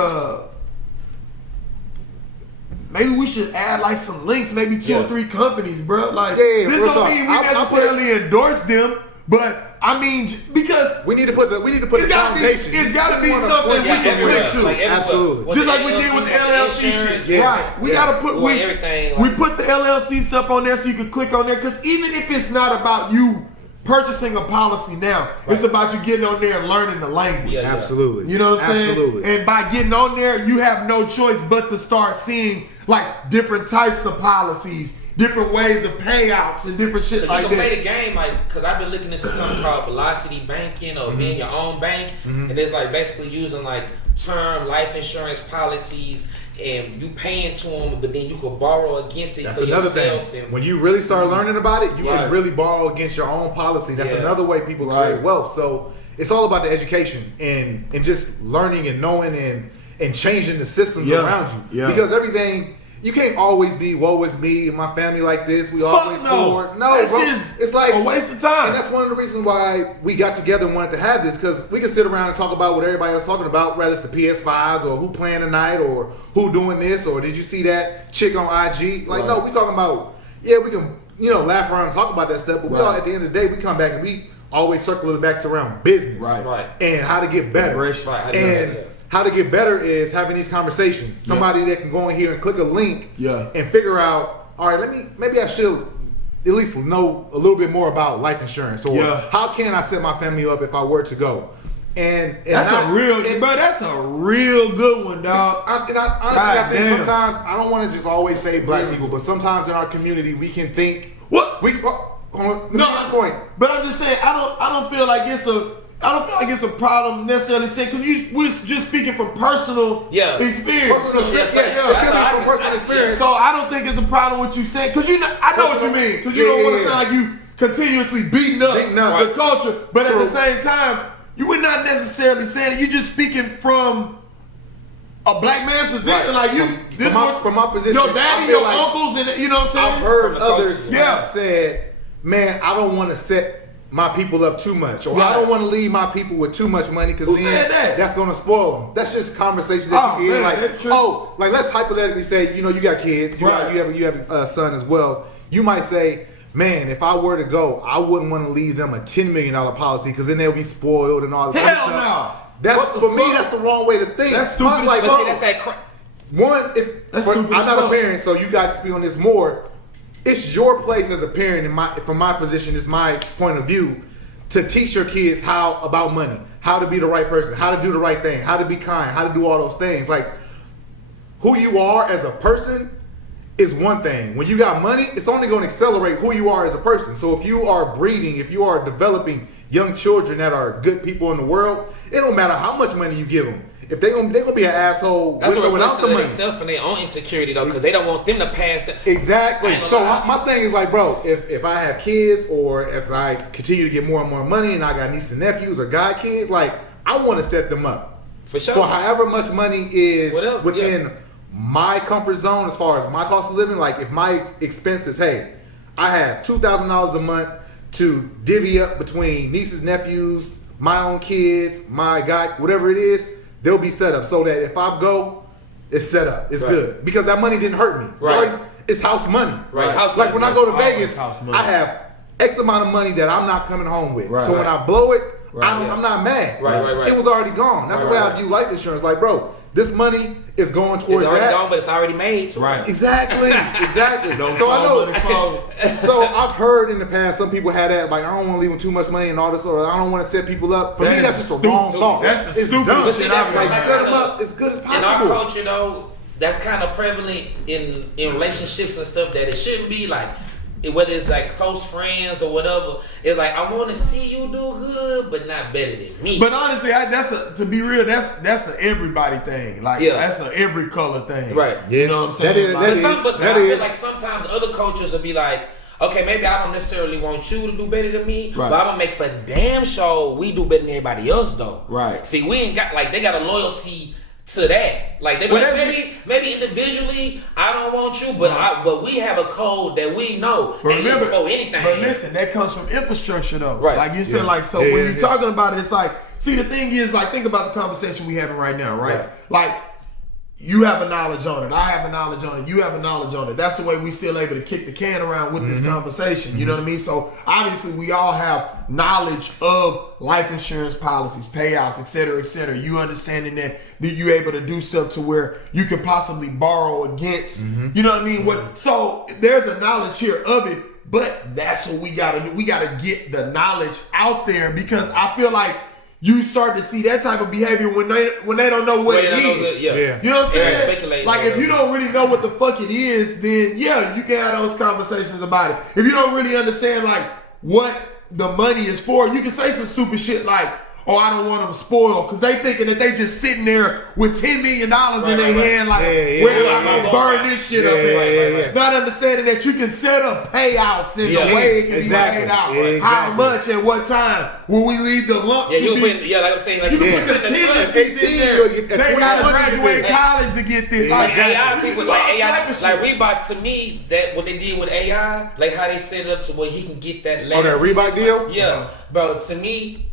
maybe we should add like some links, maybe 2 or 3 companies, bro. Like, this real don't talk. mean we I'll put necessarily endorse them, but I mean, because we need to put the foundation. It's gotta be something we can click to. Like Absolutely. Just like we did with the LLC shit. Yes. Right. We gotta put everything. we put the LLC stuff on there so you can click on there, because even if it's not about you purchasing a policy now, it's about you getting on there and learning the language. Yeah. Absolutely. You know what I'm saying? Absolutely. And by getting on there, you have no choice but to start seeing like different types of policies, different ways of payouts, and different shit So like you can that. play the game, like, because I've been looking into something called velocity banking or being your own bank, and it's like basically using like term life insurance policies, and you paying to them, but then you could borrow against it That's for another yourself. thing. And When you really start learning about it, you Right. can really borrow against your own policy. That's Yeah. another way people Right. create wealth. So it's all about the education and just learning and knowing and changing the systems Yeah. around you. Yeah. Because everything you can't always be woe is me and my family like this. We Fuck always no. poor. No, That bro. shit's It's like a waste of time. And that's one of the reasons why we got together and wanted to have this, because we can sit around and talk about what everybody else is talking about, whether it's the PS5s or who playing tonight or who doing this or did you see that chick on IG? Like, no, we talking about, yeah, we can, laugh around and talk about that stuff, but we all, at the end of the day, we come back and we always circle it back to around business. Right. And how to get better. Right. How to get better is having these conversations. Somebody that can go in here and click a link and figure out, all right, maybe I should at least know a little bit more about life insurance, or how can I set my family up if I were to go. And that's a real good one, dog. Honestly, I think sometimes I don't want to just always say black people, but sometimes in our community we can think what point. But I'm just saying I don't feel like it's a problem necessarily saying, because we're just speaking from personal experience. Personal experience. So I don't think it's a problem what you saying, because I know what you mean, because you don't want to sound like you continuously beating up the culture, but at the same time, you were not necessarily saying it. You're just speaking from a black man's position, like you. From my position, your daddy, your uncles, and you know what I'm saying. I've heard others said, "Man, I don't want to set my people up too much, or I don't want to leave my people with too much money, because then that's going to spoil them." That's just conversations that you hear. Like let's hypothetically say, you got kids, you have a son as well. You might say, man, if I were to go, I wouldn't want to leave them a $10 million policy, because then they'll be spoiled and all this other stuff. No. That's for me. That's the wrong way to think. That's stupid. I'm not a parent, so you guys can speak on this more. It's your place as a parent, from my position, it's my point of view, to teach your kids about money, how to be the right person, how to do the right thing, how to be kind, how to do all those things. Like, who you are as a person is one thing. When you got money, it's only going to accelerate who you are as a person. So if you are developing young children that are good people in the world, it don't matter how much money you give them. If they're gonna be an asshole without the money. Themselves and their own insecurity though, because they don't want them to pass that. Exactly. So my thing is like, bro, if I have kids, or as I continue to get more and more money, and I got nieces and nephews or god kids, like, I want to set them up for sure, for however much money is within my comfort zone as far as my cost of living. Like, if my expenses, hey, I have $2,000 a month to divvy up between nieces, nephews, my own kids, my guy, whatever it is, they'll be set up so that if I go, it's set up. It's good. Because that money didn't hurt me. Right. It's house money. Right. House like money. When I go to Vegas, I have X amount of money that I'm not coming home with. Right. So when I blow it, I'm not mad. Right. It was already gone. That's the way I view life insurance. Like, bro, this money is going towards it's already that. gone, but it's already made. Too. Right. Exactly. So I know. So I've heard in the past some people had that, like, I don't want to leave them too much money and all this, or I don't want to set people up. For me, that's just a wrong thought. That's the stupidest shit I've like, set them up as good as possible. In our culture, though, that's kind of prevalent in relationships and stuff, that it shouldn't be like, whether it's like close friends or whatever. It's like, I want to see you do good, but not better than me. But honestly, to be real, that's an everybody thing. Like, that's an every color thing. Right. You know what I'm saying? I feel like sometimes other cultures will be like, okay, maybe I don't necessarily want you to do better than me, but I'm gonna make for damn sure we do better than everybody else, though. Right. See, we ain't got, like, they got a loyalty to that. Like, they maybe individually I don't want you, but we have a code that we know. But remember, before anything. But listen, that comes from infrastructure though. Right. Like you said, when you're talking about it, it's like, see, the thing is, like, think about the conversation we having right now, right? Like, you have a knowledge on it, I have a knowledge on it, you have a knowledge on it. That's the way we still able to kick the can around with this conversation. You know what I mean? So obviously we all have knowledge of life insurance policies, payouts, et cetera, et cetera. You understanding that you're able to do stuff to where you can possibly borrow against, you know what I mean? So there's a knowledge here of it, but that's what we gotta do. We gotta get the knowledge out there, because I feel like you start to see that type of behavior when they don't know what it is. You know what I'm saying? Like, if you don't really know what the fuck it is, then you can have those conversations about it. If you don't really understand like what the money is for, you can say some stupid shit like, or I don't want them spoiled, because they thinking that they just sitting there with $10 million in their hand, like, where am I gonna burn this shit up at? Not understanding that you can set up payouts in the way it can be paid out. How much at what time? Will we leave the lump to be? Like I was saying, like you can put contingencies in there. They gotta graduate college to get this. Like AI people, like AI, like Reebok. To me, that what they did with AI, like how they set it up to where he can get that last. Oh, that Reebok deal? Yeah, bro. To me,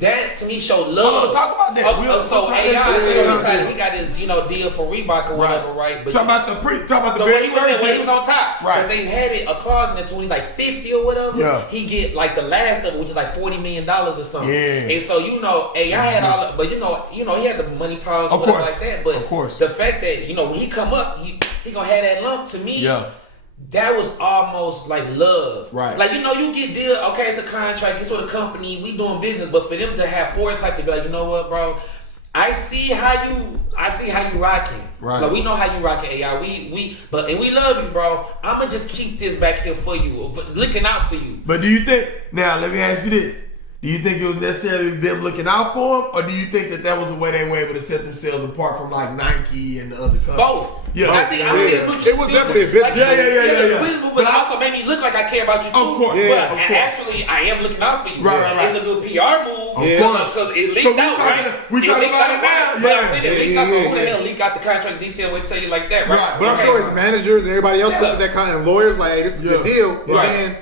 that showed love. Talk about that. So AI, he got his deal for Reebok or whatever, right? But talk about the when he was on top, right? But they had it a clause in it to when he's like 50 or whatever. Yeah. He get like the last of it, which is like $40 million or something. Yeah. And so AI had all, but he had the money powers or whatever like that. But the fact that when he come up, he gonna have that lump to me. Yeah. That was almost like love. Right. Like, you get deal, okay, it's a contract, it's with a company, we doing business, but for them to have foresight to be like, you know what, bro, I see how you rocking. Right. Like, we know how you rocking AI. We love you, bro. I'ma just keep this back here for you, looking out for you. But do you think, now let me ask you this. Do you think it was necessarily them looking out for them, or do you think that was the way they were able to set themselves apart from like Nike and the other companies? Both. Yeah. I think it was definitely a business. Yeah. But it also made me look like I care about you too. Of course. Yeah. Of course. Actually, I am looking out for you. Right. It's a good PR move. Because it leaked So out, right? We talking about it now. But I'm saying it leaked out, so who the hell leak out the contract detail and tell you like that, right? But I'm sure his managers and everybody else looked at that kind of lawyers like, hey, this is a good deal. And then,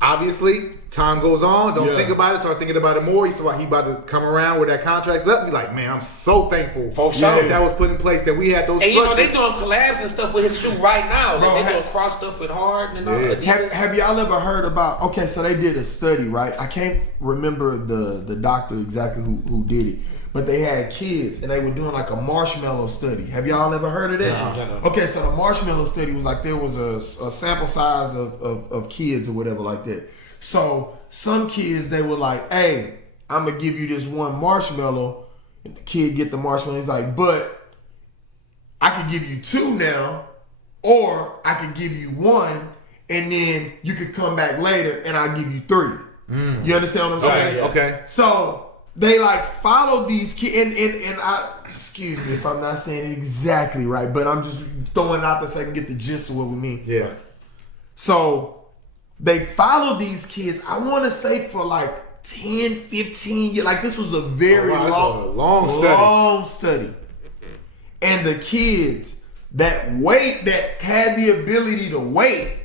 obviously, time goes on. Don't think about it. Start thinking about it more. He about to come around where that contract's up. Be like, man, I'm so thankful that was put in place, that we had those. And they doing collabs and stuff with his shoe right now. Bro, they doing cross stuff with Harden and all. Have y'all ever heard about? Okay, so they did a study, right? I can't remember the doctor exactly who did it, but they had kids and they were doing like a marshmallow study. Have y'all ever heard of that? No. Okay, so the marshmallow study was like there was a sample size of kids or whatever like that. So some kids, they were like, hey, I'm going to give you this one marshmallow. And the kid get the marshmallow. He's like, but I can give you 2 now, or I can give you 1, and then you could come back later and I'll give you 3. You understand what I'm saying? Okay. So they like followed these kids, and I, excuse me if I'm not saying it exactly right, but I'm just throwing it out there so I can get the gist of what we mean. Yeah. So they followed these kids, I want to say for like 10, 15 years. Like this was a very long study. And the kids that had the ability to wait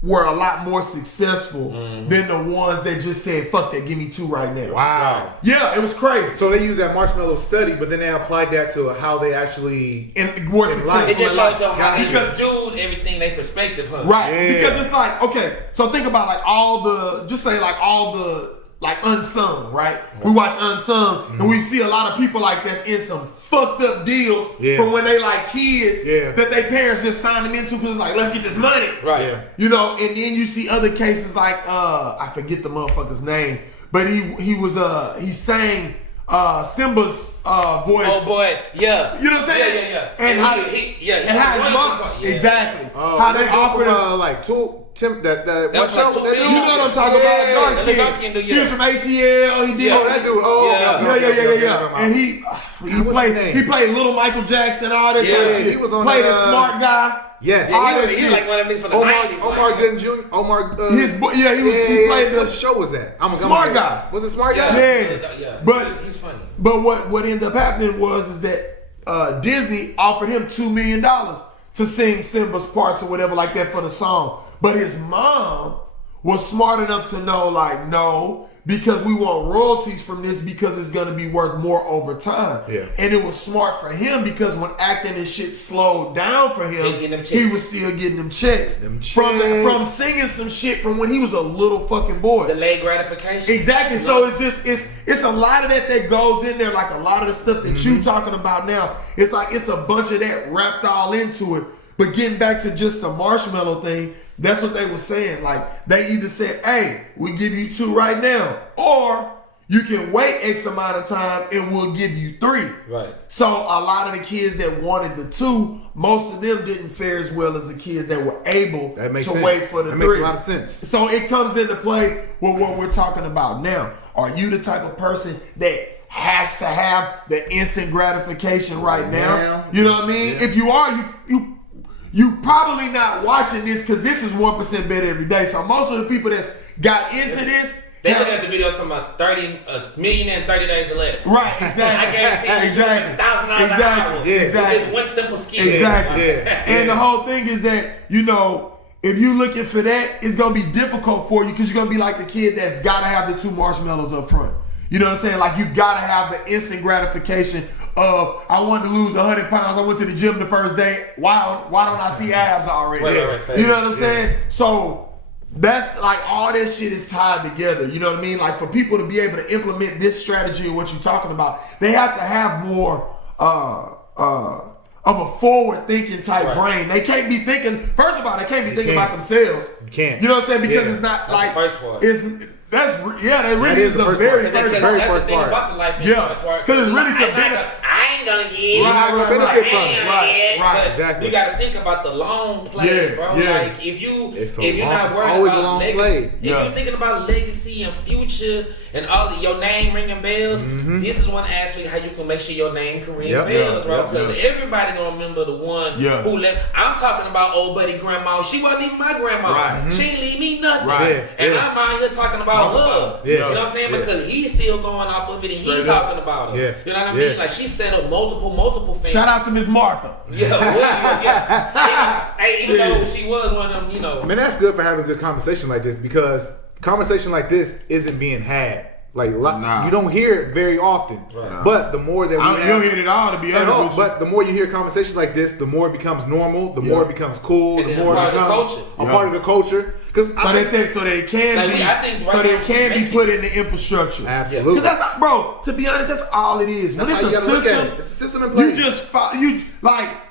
were a lot more successful than the ones that just said, fuck that, give me 2 right now. Wow. Yeah, it was crazy. So they used that marshmallow study, but then they applied that to how they actually were successful. It just showed them how they viewed everything, their perspective, huh? Right. Yeah. Because it's like, okay, so think about like all the Unsung, right? We watch Unsung and we see a lot of people like that's in some fucked up deals from when they like kids that their parents just signed them into because it's like, let's get this money. Right. Yeah. You know, and then you see other cases like I forget the motherfucker's name, but he sang Simba's voice. Oh boy, yeah. You know what I'm saying? Yeah. And how his mom exactly. How they offered him like Tim, that what show? That dude, you know what I'm talking about? He was from ATL. He did. Oh, that dude. Yeah. And he played Little Michael Jackson. All that shit. He was on. Played a smart guy. Yes. He was like one of them niggas from the 90s. Omar Gooden Jr. He played the. What show was that? Smart Guy. Was it Smart Guy? Yeah. But he's funny. But what ended up happening is that Disney offered him $2 million to sing Simba's parts or whatever like that for the song. But his mom was smart enough to know, like, no, because we want royalties from this because it's going to be worth more over time. Yeah. And it was smart for him because when acting and shit slowed down for him, he was still getting them checks. From singing some shit from when he was a little fucking boy. Delayed gratification. Exactly. So it's a lot of that goes in there, like a lot of the stuff that you talking about now. It's like it's a bunch of that wrapped all into it. But getting back to just the marshmallow thing, that's what they were saying. Like, they either said, hey, we give you 2 right now, or you can wait X amount of time and we'll give you 3. Right. So a lot of the kids that wanted the 2, most of them didn't fare as well as the kids that were able to wait for the 3. That makes a lot of sense. So it comes into play with what we're talking about now. Are you the type of person that has to have the instant gratification right now? You know what I mean? Yeah. If you are, you probably not watching this because this is 1% better every day. So most of the people that's got into this, they look at the videos talking about 30 millionaire in 30 days or less. right? Exactly. I guarantee you, exactly. $1,000 an hour. Yeah, exactly. Just one simple skill. Exactly. Yeah. And the whole thing is that, you know, if you looking for that, it's gonna be difficult for you because you're gonna be like the kid that's gotta have the 2 marshmallows up front. You know what I'm saying? Like you gotta have the instant gratification of I wanted to lose 100 pounds. I went to the gym the first day. Why don't I see abs already? Right. You know what I'm saying? So that's like all that shit is tied together. You know what I mean? Like for people to be able to implement this strategy of what you're talking about, they have to have more of a forward thinking type brain. They can't be thinking. First of all, they can't be thinking about themselves. You can't. You know what I'm saying? Because it's not That's like the first part. that really is the first very part. first That's part. the thing about the life insurance part. Because it's really I ain't gonna get Right, exactly. You gotta think about the long play, bro. Like if you're not worried about legacy, if you're thinking about legacy and future and all of your name ringing bells, this is one aspect how you can make sure your name can ring bells, bro. Because everybody gonna remember the one who left. I'm talking about old buddy grandma. She wasn't even my grandma. Right. She ain't leave me nothing. Right. And I'm out here talking about her. Yeah. You know what I'm saying? Because he's still going off of it and he's talking about her. Yeah. You know what I mean? Like she set up multiple fans. Shout out to Miss Martha. Hey, even though she was one of them, you know. Man, that's good for having a good conversation like this because conversation like this isn't being had. Like you don't hear it very often. Right. But the more that we You don't hear it all, to be honest with you. But the more you hear conversations like this, the more it becomes normal, the more it becomes cool, the more it becomes a part of the culture. So they can be put in the infrastructure. Absolutely. Because that's bro. To be honest, that's all it is. That's when how it's you a gotta system, look at it. It's a system in place.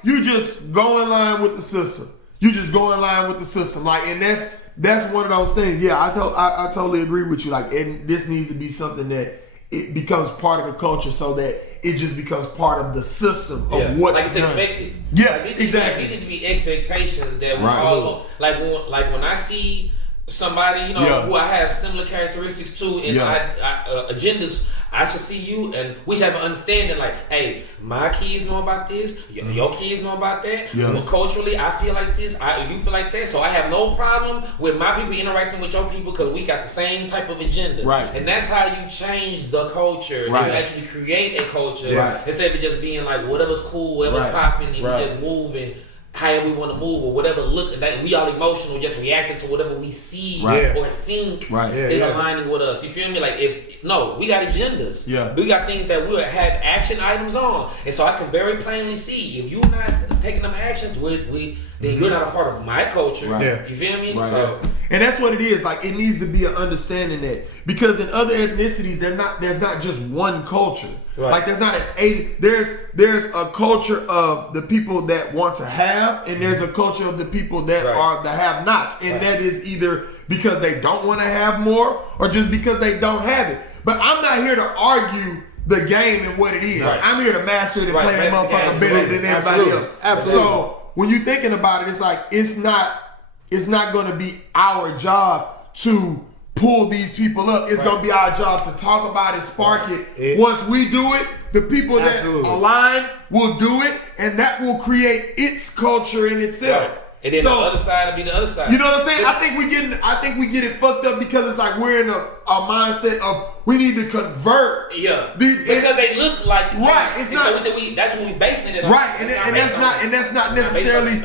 you just go in line with the system. You just go in line with the system. Like, and that's one of those things. Yeah, I totally agree with you. Like, and this needs to be something that it becomes part of the culture, so that it just becomes part of the system of what's like it's done. expected. Yeah, like, exactly. These need to be expectations that we follow. Like when I see somebody, who I have similar characteristics to and agendas, I should see you and we should have an understanding like, hey, my kids know about this, your kids know about that. Well, culturally, I feel like this, you feel like that. So I have no problem with my people interacting with your people because we got the same type of agenda. Right. And that's how you change the culture. Right. You actually create a culture Right. instead of just being like whatever's cool, whatever's popping, and we just moving however we want to move or whatever look that we all emotional, just reacting to whatever we see or think is aligning with us. You feel me? Like we got agendas. Yeah. We got things that we'll have action items on. And so I can very plainly see if you're not taking them actions, then you're not a part of my culture. Right. Yeah. You feel me? Right. So and that's what it is. Like, it needs to be an understanding that because in other ethnicities, there's not just one culture. Right. Like there's not there's a culture of the people that want to have, and there's a culture of the people that are the have-nots, and that is either because they don't want to have more or just because they don't have it. But I'm not here to argue the game and what it is. Right. I'm here to master it and play that motherfucker better than everybody else. Absolutely. So when you're thinking about it, it's like it's not going to be our job to pull these people up. It's going to be our job to talk about it, spark it. Once we do it, the people that align will do it, and that will create its culture in itself. Right. And then the other side will be the other side. You know what I'm saying? I think we get it fucked up because it's like we're in a mindset of we need to convert. Yeah. Because they look like it's not. So that's what we basing it on. Right, and that's not necessarily.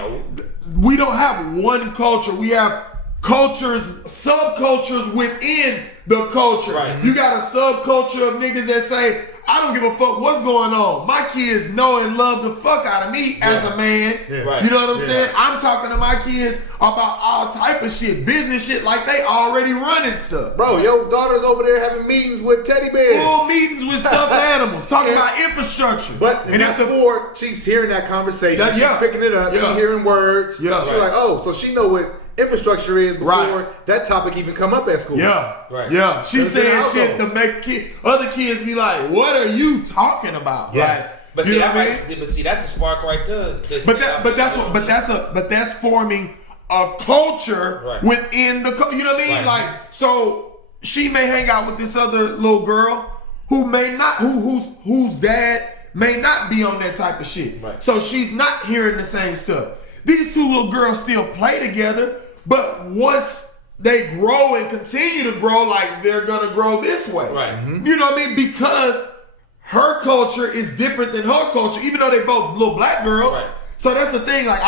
We don't have one culture. We have cultures, subcultures within the culture. Right. You got a subculture of niggas that say, I don't give a fuck what's going on. My kids know and love the fuck out of me as a man. Yeah. Right. You know what I'm saying? I'm talking to my kids about all type of shit, business shit, like they already running stuff. Bro, your daughter's over there having meetings with teddy bears. Full meetings with stuffed animals, talking about infrastructure. But and that's before she's hearing that conversation. She's picking it up. She's hearing words. She's like, oh, so she know what infrastructure is before that topic even come up at school. Yeah. She's saying shit to make other kids be like, what are you talking about? Yes. Right? But see, that's a spark right there. But that's forming a culture within the. You know what I mean? Like, so she may hang out with this other little girl who may not, whose dad may not be on that type of shit. Right. So she's not hearing the same stuff. These two little girls still play together, but once they grow and continue to grow, like they're gonna grow this way. Right. Mm-hmm. You know what I mean? Because her culture is different than her culture, even though they both little black girls. Right. So that's the thing. Like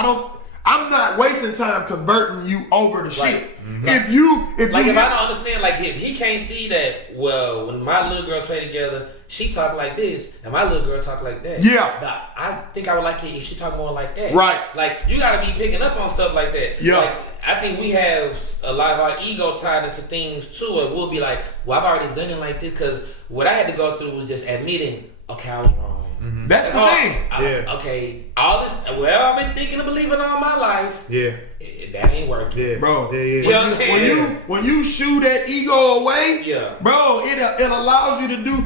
I'm not wasting time converting you over to shit. Mm-hmm. If I I don't understand, like if he can't see that, well, when my little girls play together, she talk like this, and my little girl talk like that. Yeah. But I think I would like it if she talk more like that. Right. Like you gotta be picking up on stuff like that. Yeah. Like, I think we have a lot of our ego tied into things too, and we'll be like, well, I've already done it like this, because what I had to go through was just admitting, okay, I was wrong. Mm-hmm. That's the all. thing. Okay, all this. Well, I've been thinking and believing all my life. Yeah. That ain't working. Yeah. Bro, Yeah. You know what I'm saying? when you shoo that ego away, Yeah. bro, it allows you to do.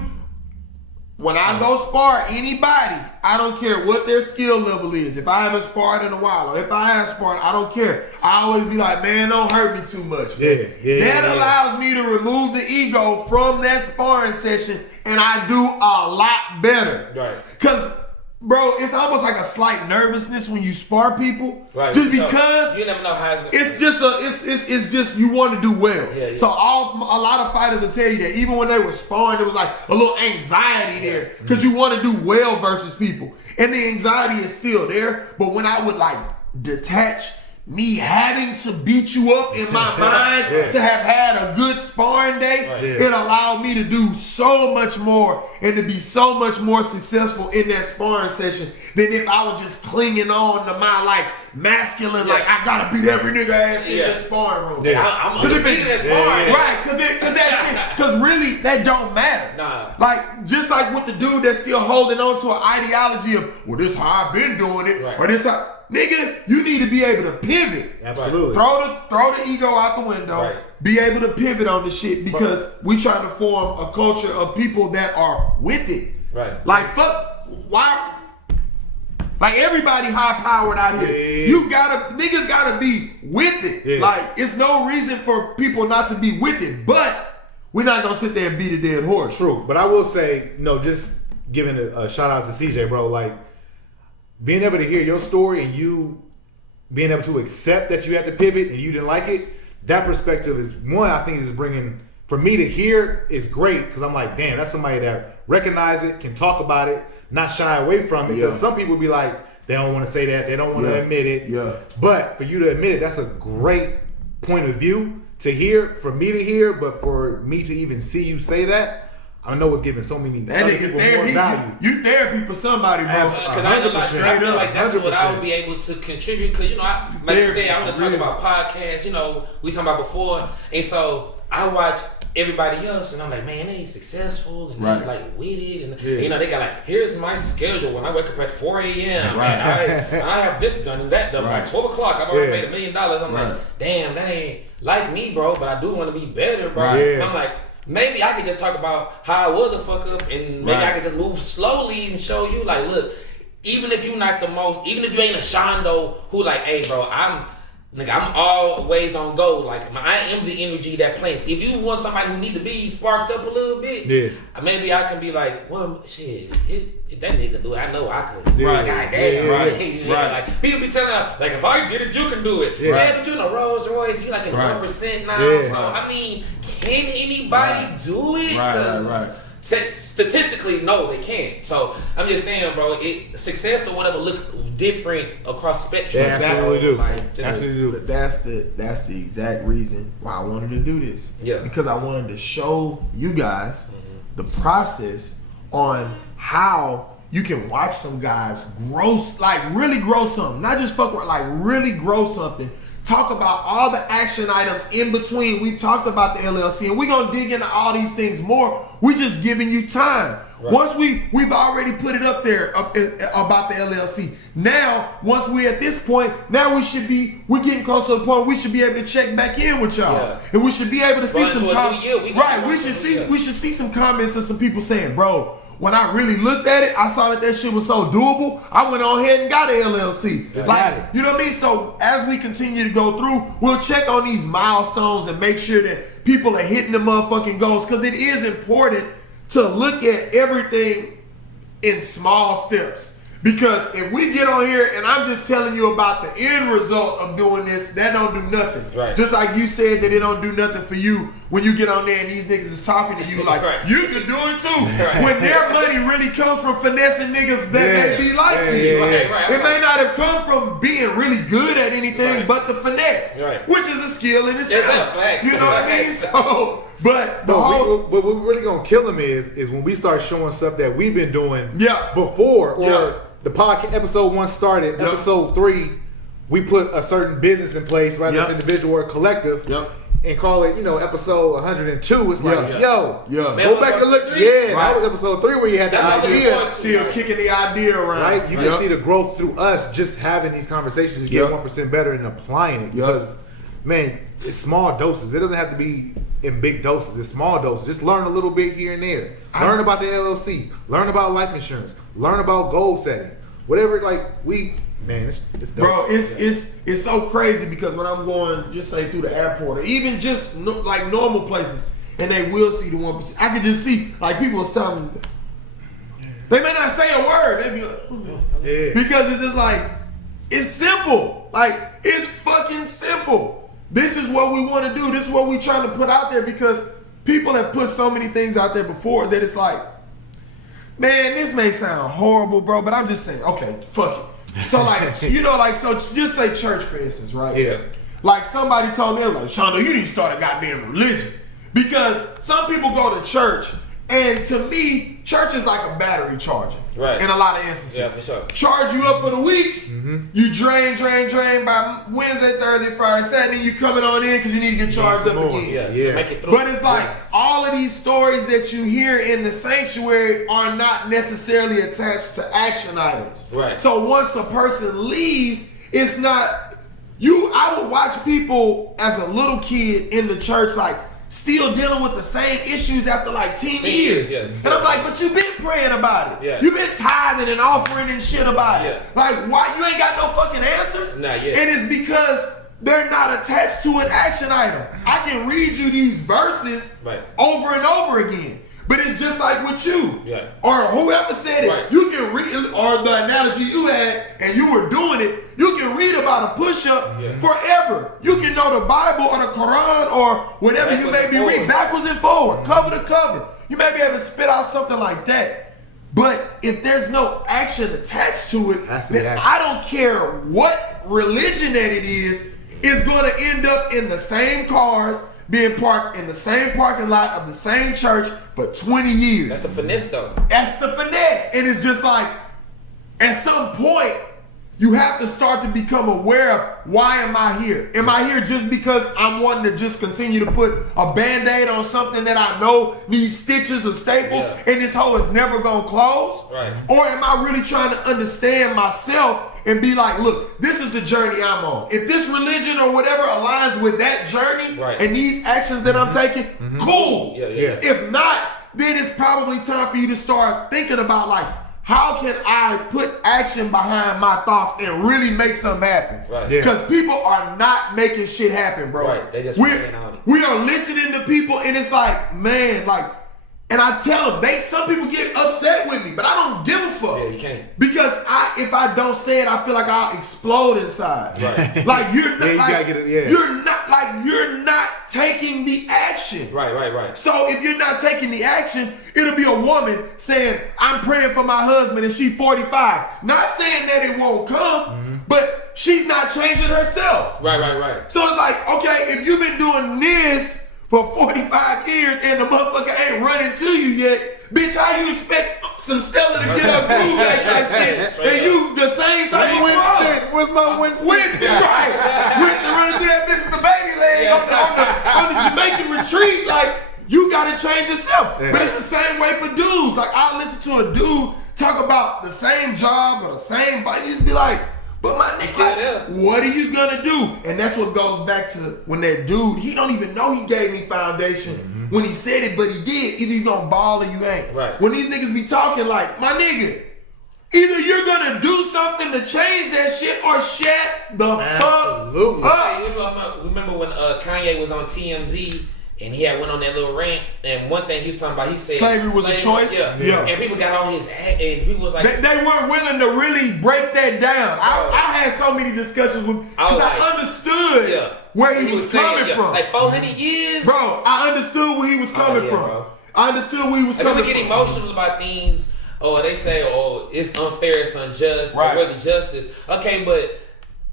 When I go spar anybody, I don't care what their skill level is. If I haven't sparred in a while, or if I have sparred, I don't care. I always be like, man, don't hurt me too much. That allows me to remove the ego from that sparring session, and I do a lot better. Right. Cause, bro, it's almost like a slight nervousness when you spar people, Right. just So, because you never know how it's gonna. it's just you want to do well. Yeah. So a lot of fighters will tell you that even when they were sparring, there was like a little anxiety there because you want to do well versus people, and the anxiety is still there. But when I would like detach me having to beat you up in my mind to have had a good sparring day, it allowed me to do so much more and to be so much more successful in that sparring session than if I was just clinging on to my like masculine, like I gotta beat every nigga ass in the sparring room. I'm undefeated at sparring. Right, because really that don't matter. Nah. Like just like with the dude that's still holding on to an ideology of, well, this is how I've been doing it, Right. or this how. Nigga, you need to be able to pivot. Absolutely. Throw the ego out the window. Right. Be able to pivot on the shit because we trying to form a culture of people that are with it. Right. Like fuck, why? Like everybody high powered out here. Yeah. Niggas gotta be with it. Yeah. Like it's no reason for people not to be with it. But we're not gonna sit there and beat a dead horse. True, but I will say, just giving a shout out to CJ, bro. Like being able to hear your story and you being able to accept that you had to pivot and you didn't like it. That perspective is one I think is bringing for me to hear is great because I'm like, damn, that's somebody that recognize it, can talk about it, not shy away from it. Because some people be like, they don't want to say that, they don't want to admit it. Yeah. But for you to admit it, that's a great point of view to hear, for me to hear, but for me to even see you say that. I know it's giving so many That other nigga people more value. therapy. You therapy for somebody, bro. Because I feel like that's what I 100%. would be able to contribute. Because like you said, I want to talk about podcasts. We talking about before, and so I watch everybody else, and I'm like, man, they successful and they like with it, and they got like, here's my schedule when I wake up at 4 a.m. and I have this done and that done. By 12 o'clock, I've already made $1 million. I'm like, damn, that ain't like me, bro. But I do want to be better, bro. And I'm like, maybe I could just talk about how I was a fuck up, and maybe I could just move slowly and show you, like, look, even if you're not the most, even if you ain't a Shondo who like, hey, bro, I'm always on go. Like, I am the energy that plays. If you want somebody who need to be sparked up a little bit, maybe I can be like, well, shit, if that nigga do it, I know I could. Right. God damn. Right. Like, people be telling us, like, if I get it, you can do it. But you're in a Rolls Royce, you like in 1% now. So, I mean, can anybody do it? Right. Statistically, no, they can't. So I'm just saying, bro, success or whatever look different across the spectrum. They absolutely do. Like, That's the exact reason why I wanted to do this. Yeah. Because I wanted to show you guys the process on how you can watch some guys grow, like really grow something, not just fuck with, like really grow something. Talk about all the action items in between. We've talked about the LLC, and we're gonna dig into all these things more. We're just giving you time. Right. Once we've already put it up there about the LLC. Now, once we're at this point, now we're getting close to the point we should be able to check back in with y'all, and we should be able to see some we should see some comments of some people saying, bro, when I really looked at it, I saw that shit was so doable. I went on ahead and got an LLC. You know what I mean? So as we continue to go through, we'll check on these milestones and make sure that people are hitting the motherfucking goals, because it is important to look at everything in small steps. Because if we get on here and I'm just telling you about the end result of doing this, that don't do nothing. Right. Just like you said that it don't do nothing for you when you get on there and these niggas is talking to you like, right. you can do it too. Right. When their money really comes from finessing niggas that may be like you. Right. It may not have come from being really good at anything but the finesse, Right. which is a skill in itself. Yes, facts. You know what I mean? So, but the What we're really gonna kill them is when we start showing stuff that we've been doing Yeah. before, or Yeah. the podcast episode 1 started, Yep. episode 3, we put a certain business in place, whether it's Yep. individual or collective, Yep. and call it, episode 102. It's like, Yeah. yo, Yeah. go back and look. Three? Yeah, Right. that was episode 3 where you had That's that what I'm looking idea. forward to. still kicking the idea around. Right, you Yep. can see the growth through us just having these conversations to get Yep. 1% better and applying it. Yep. Because, man, it's small doses. It doesn't have to be in big doses. It's small doses. Just learn a little bit here and there. Learn about the LLC. Learn about life insurance. Learn about goal setting. Whatever, it's dope. Bro, it's so crazy because when I'm going, just say through the airport or even just like normal places, and they will see the 1%. I can just see like people was telling me, they may not say a word. They be like, Yeah. because it's just like it's simple. Like it's fucking simple. This is what we want to do. This is what we trying to put out there because people have put so many things out there before that it's like, man, this may sound horrible, bro, but I'm just saying, okay, fuck it. So like, so just say church, for instance, right? Yeah. Like somebody told me, like, Shondo, you need to start a goddamn religion. Because some people go to church, and to me, church is like a battery charger. Right. In a lot of instances. Yeah, for sure. Charge you up for the week, you drain by Wednesday, Thursday, Friday, Saturday, you coming on in because you need to get charged up again. Yeah, Yes. to make it through. But it's like all of these stories that you hear in the sanctuary are not necessarily attached to action items. Right. So once a person leaves, it's not I would watch people as a little kid in the church like still dealing with the same issues after like 10 years. Yeah. And I'm like, but you've been praying about it. Yeah. You've been tithing and offering and shit about it. Yeah. Like, why you ain't got no fucking answers? Not yet. And it's because they're not attached to an action item. I can read you these verses Right. over and over again. But it's just like with you. Yeah. Or whoever said it. Right. You can read, or the analogy you had, and you were doing it, you can read about a push-up forever. You can know the Bible or the Quran or whatever you may Backwards be and reading, forward. backwards and forward, cover to cover. You may be able to spit out something like that. But if there's no action attached to it, Has to be then action. I don't care what religion that it is going to end up in the same cars, being parked in the same parking lot of the same church for 20 years. That's a finesse, though. That's the finesse. And it's just like, at some point, you have to start to become aware of, why am I here? Am I here just because I'm wanting to just continue to put a Band-Aid on something that I know needs stitches or staples Yeah. and this hole is never going to close? Right. Or am I really trying to understand myself and be like, look, this is the journey I'm on. If this religion or whatever aligns with that journey Right. and these actions that I'm taking, cool. Yeah. If not, then it's probably time for you to start thinking about like, how can I put action behind my thoughts and really make something happen? Right. Yeah. Because people are not making shit happen, bro. Right. They just we playing on it. we are listening to people and it's like, man, like, and I tell them, some people get upset with me, but I don't give a fuck. Yeah, you can't. Because if I don't say it, I feel like I'll explode inside. Right. Like you're not, Yeah, you like, gotta get it, yeah. you're not taking the action. Right. So if you're not taking the action, it'll be a woman saying, I'm praying for my husband and she's 45. Not saying that it won't come, but she's not changing herself. Right. So it's like, okay, if you've been doing this for 45 years and the motherfucker ain't running to you yet, bitch, how you expect some Stella to get up through that type shit? And you the same type of Winston, where's my Winston? Winston, right? Winston running through that bitch with the baby leg on the Jamaican retreat. Like, you gotta change yourself. Yeah. But it's the same way for dudes. Like, I listen to a dude talk about the same job or the same body. You just be like, but my still there. nigga, what are you gonna do? And that's what goes back to when that dude, he don't even know he gave me foundation when he said it, but he did. Either you gonna ball or you ain't. Right. When these niggas be talking like, my nigga, either you're gonna do something to change that shit or shut the Absolutely. fuck up. Hey, remember when Kanye was on TMZ And he had went on that little rant, and one thing he was talking about, he said slavery was a choice. Yeah. And people got on his ass, and people was like, they weren't willing to really break that down. I had so many discussions with because I understood where he was coming from. Like 400 years, bro. I understood where he was coming from. Bro. I understood where he was coming from. People get emotional about things. Or they say, it's unfair, it's unjust, right. or whether justice. Okay, but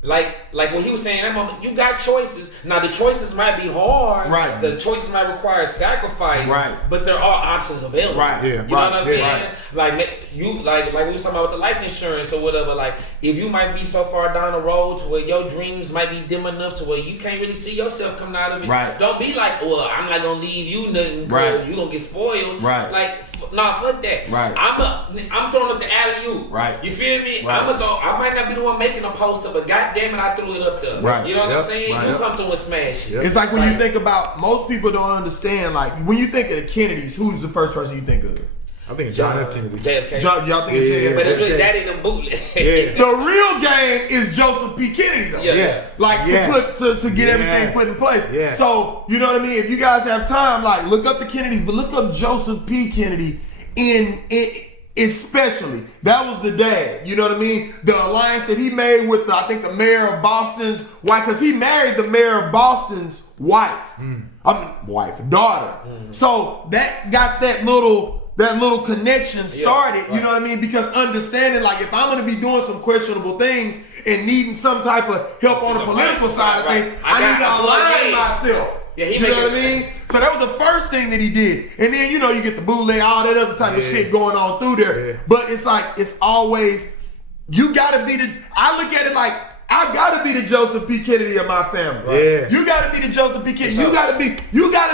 like what he was saying at that moment, you got choices. Now the choices might be hard. Right. The choices might require sacrifice. Right. But there are options available. Right. Yeah. You know what I'm saying? Right. Like we was talking about with the life insurance or whatever. Like if you might be so far down the road to where your dreams might be dim enough to where you can't really see yourself coming out of it. Right. Don't be like, well, I'm not gonna leave you nothing because you gonna get spoiled. Right. Like nah, fuck that. Right. I'm throwing up the alley-oop. Right. You feel me? Right. I'm gonna throw. I might not be the one making a poster, but goddamn it, I threw it up there. Right. You know what I'm saying? Right. You come through and smash it. Yep. It's like when you think about, most people don't understand, like when you think of the Kennedys, who's the first person you think of? I think John F. Kennedy. JFK. Y'all think of JFK? But it's really that in the bootleg. Yeah. The real game is Joseph P. Kennedy, though. Yeah. Yes. Like to get everything put in place. Yes. So you know what I mean. If you guys have time, like look up the Kennedys, but look up Joseph P. Kennedy in especially. That was the dad. You know what I mean. The alliance that he made with I think the mayor of Boston's wife, because he married the mayor of Boston's wife. Daughter. So that got that little connection started, you know what I mean? Because understanding, like, if I'm going to be doing some questionable things and needing some type of help on the political side of things, I need to align myself. Yeah, you know what I mean? So that was the first thing that he did. And then, you know, you get the bootleg, all that other type of shit going on through there. Yeah. But it's like, it's always, you got to be I look at it like, I gotta be the Joseph P. Kennedy of my family. Right? Yeah. You gotta be the Joseph P. Kennedy. You gotta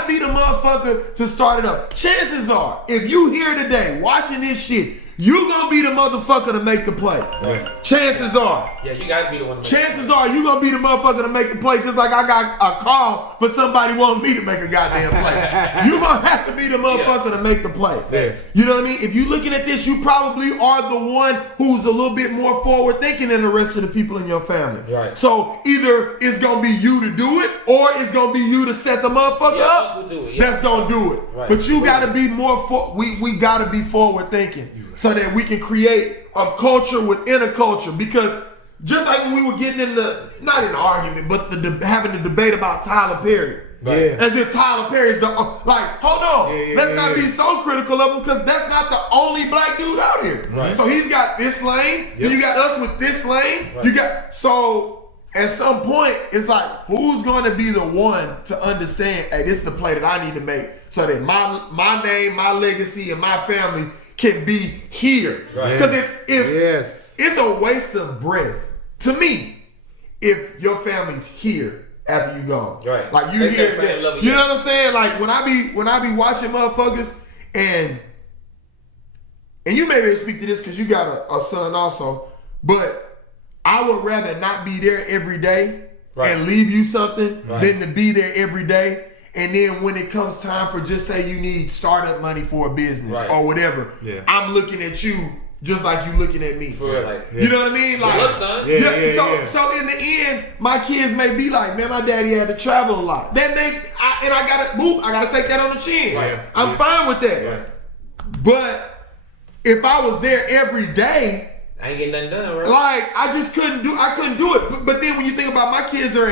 be the motherfucker to start it up. Chances are, if you here today watching this shit, you gonna be the motherfucker to make the play. Right. Chances are. Yeah, you gotta be the one. Chances are you gonna be the motherfucker to make the play, just like I got a call for somebody wanting me to make a goddamn play. You gonna have to be the motherfucker to make the play. Yes. You know what I mean? If you looking at this, you probably are the one who's a little bit more forward thinking than the rest of the people in your family. Right. So either it's gonna be you to do it, or it's gonna be you to set the motherfucker up. That's gonna do it. Right. But you gotta be more we gotta be forward thinking. So that we can create a culture within a culture. Because just like when we were getting in not an argument, but having the debate about Tyler Perry. Right. Yeah. As if Tyler Perry is hold on. Let's not be so critical of him, because that's not the only black dude out here. Right. So he's got this lane, and you got us with this lane. Right. So at some point, it's like, who's going to be the one to understand, hey, this is the play that I need to make so that my name, my legacy, and my family can be here. Because it's a waste of breath to me if your family's here after you gone. Right. Like you here, you know what I'm saying? Like when I be watching motherfuckers, and you may be able to speak to this because you got a son also, but I would rather not be there every day and leave you something than to be there every day. And then when it comes time for, just say you need startup money for a business or whatever, I'm looking at you just like you looking at me. You know what I mean? Like, look, son. So in the end, my kids may be like, man, my daddy had to travel a lot. Then I gotta take that on the chin. Right. I'm fine with that. Right. But if I was there every day, I ain't getting nothing done, right? Like, I couldn't do it. But then when you think about, my kids are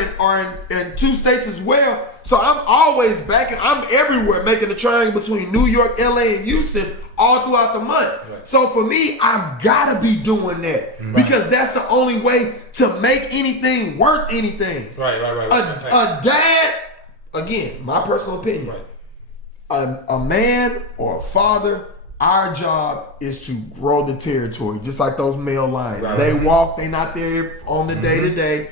in 2 states as well, so I'm always I'm everywhere making the triangle between New York, LA, and Houston all throughout the month. Right. So for me, I've got to be doing that because that's the only way to make anything worth anything. Right. A dad, again, my personal opinion, a man or a father, our job is to grow the territory, just like those male lions. They walk, they not there on the day to day.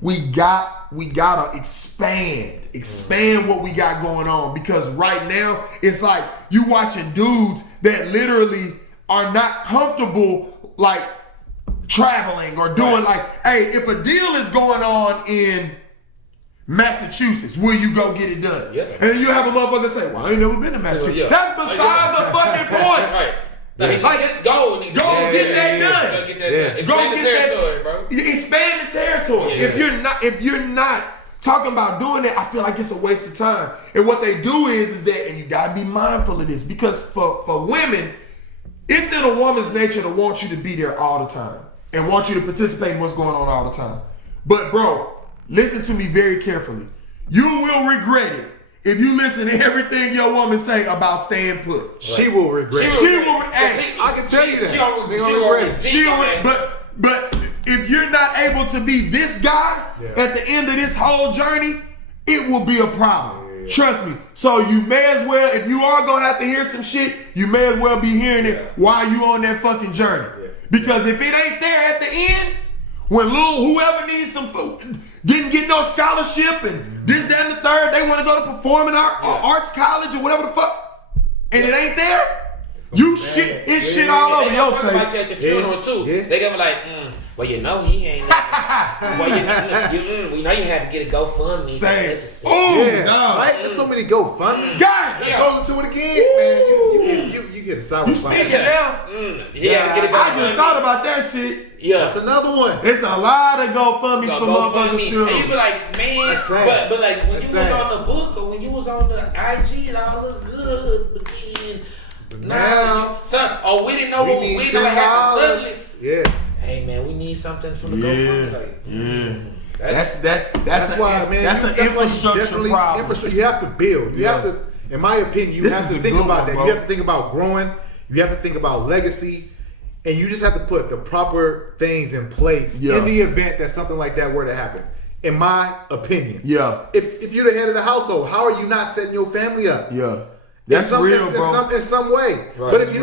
We gotta expand what we got going on, because right now it's like you watching dudes that literally are not comfortable like traveling or doing hey, if a deal is going on in Massachusetts, will you go get it done? Yeah. And you have a motherfucker say, well, I ain't never been to Massachusetts. Yeah. That's beside the fucking point. Like, go get that done. Go get that done. Expand the territory, bro. Expand the territory. Yeah. If you're not talking about doing that, I feel like it's a waste of time. And what they do is that, and you gotta be mindful of this, because for women, it's in a woman's nature to want you to be there all the time and want you to participate in what's going on all the time. But bro, listen to me very carefully. You will regret it if you listen to everything your woman say about staying put. Right. She will regret it. I can tell you that. She will regret it. But if you're not able to be this guy at the end of this whole journey, it will be a problem. Yeah. Trust me. So you may as well, if you are gonna have to hear some shit, you may as well be hearing it while you on that fucking journey. Yeah. Because if it ain't there at the end, when whoever needs some food, didn't get no scholarship and this, that, and the third, they want to go to performing arts college or whatever the fuck, and it ain't there, you shit, it's shit all over your face. About you at your funeral too. Yeah. They gonna be like, well, you know he ain't. Well, we know you had to get a GoFundMe. Say, right? There's so many GoFundMe. God, goes into it again, man. You get a sour spot. You speaking now? I just thought about that shit. Yeah, that's another one. It's a lot of GoFundMes for motherfuckers too. And you be like, man, but like when you was on the book or when you was on the IG, it all looked good. But then now, we didn't know what happened suddenly. Yeah. Hey man, we need something from the GoFundMe. That's why, man. That's an infrastructure problem. You have to build. You have to, in my opinion, you have to think about that. You have to think about growing. You have to think about legacy. And you just have to put the proper things in place in the event that something like that were to happen. In my opinion. Yeah. If you're the head of the household, how are you not setting your family up? Yeah. That's real, bro. In some way. Right. But if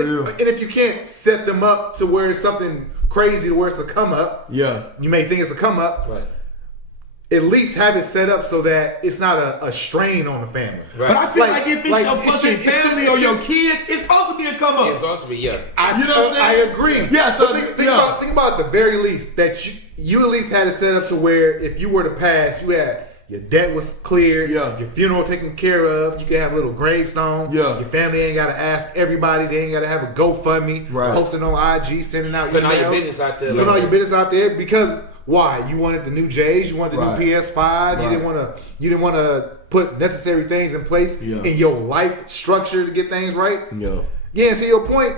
you can't set them up to where it's something crazy to where it's a come up, you may think it's a come up. Right. At least have it set up so that it's not a strain on the family. Right. But I feel like if it's your fucking family or your kids, it's supposed to be a come up. It's supposed to be, you know what I'm saying? I agree. Yeah, so think about at the very least that you at least had it set up to where if you were to pass, you had your debt was cleared, your funeral taken care of, you could have a little gravestone. Your family ain't gotta ask everybody, they ain't gotta have a GoFundMe, posting on IG, sending out emails. Putting all your business out there. Putting all your business out there because why? You wanted the new J's, you wanted the new PS5, you didn't want to put necessary things in place in your life structure to get things right. Yeah, and to your point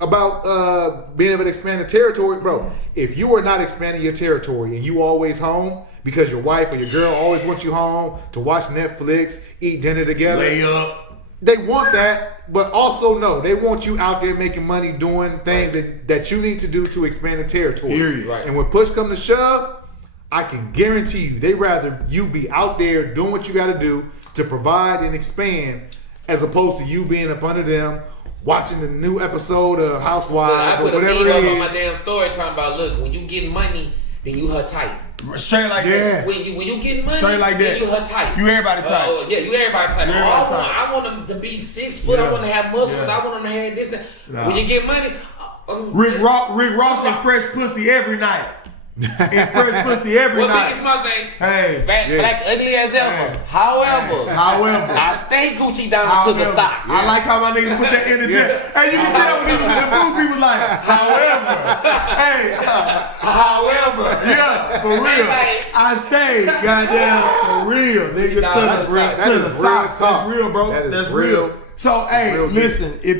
about being able to expand the territory, bro, if you are not expanding your territory and you always home because your wife or your girl always wants you home to watch Netflix, eat dinner together, lay up. They want that, but also no, they want you out there making money doing things that you need to do to expand the territory. Period. Right. And when push comes to shove, I can guarantee you, they rather you be out there doing what you got to do to provide and expand, as opposed to you being up under them watching the new episode of Housewives or whatever it is. I put a beat up on my damn story talking about, look, when you get money, then you her type. Straight like that. When you get money, straight like that. You her type. You everybody type. You everybody type. I want them to be 6 foot. I want to have muscles. I want them to have this. When you get money, Rick Ross and fresh pussy every night. And fresh pussy every night. What Biggie Smalls saying? Hey, fat, black, ugly as ever. Hey. However, I stay Gucci down to the socks. I like how my niggas put that energy. Hey, you can tell when he was in the booth, he was like, however, for real. I stay, goddamn, for real, nigga, to the socks. That's real, bro. That's real. So, hey, listen, if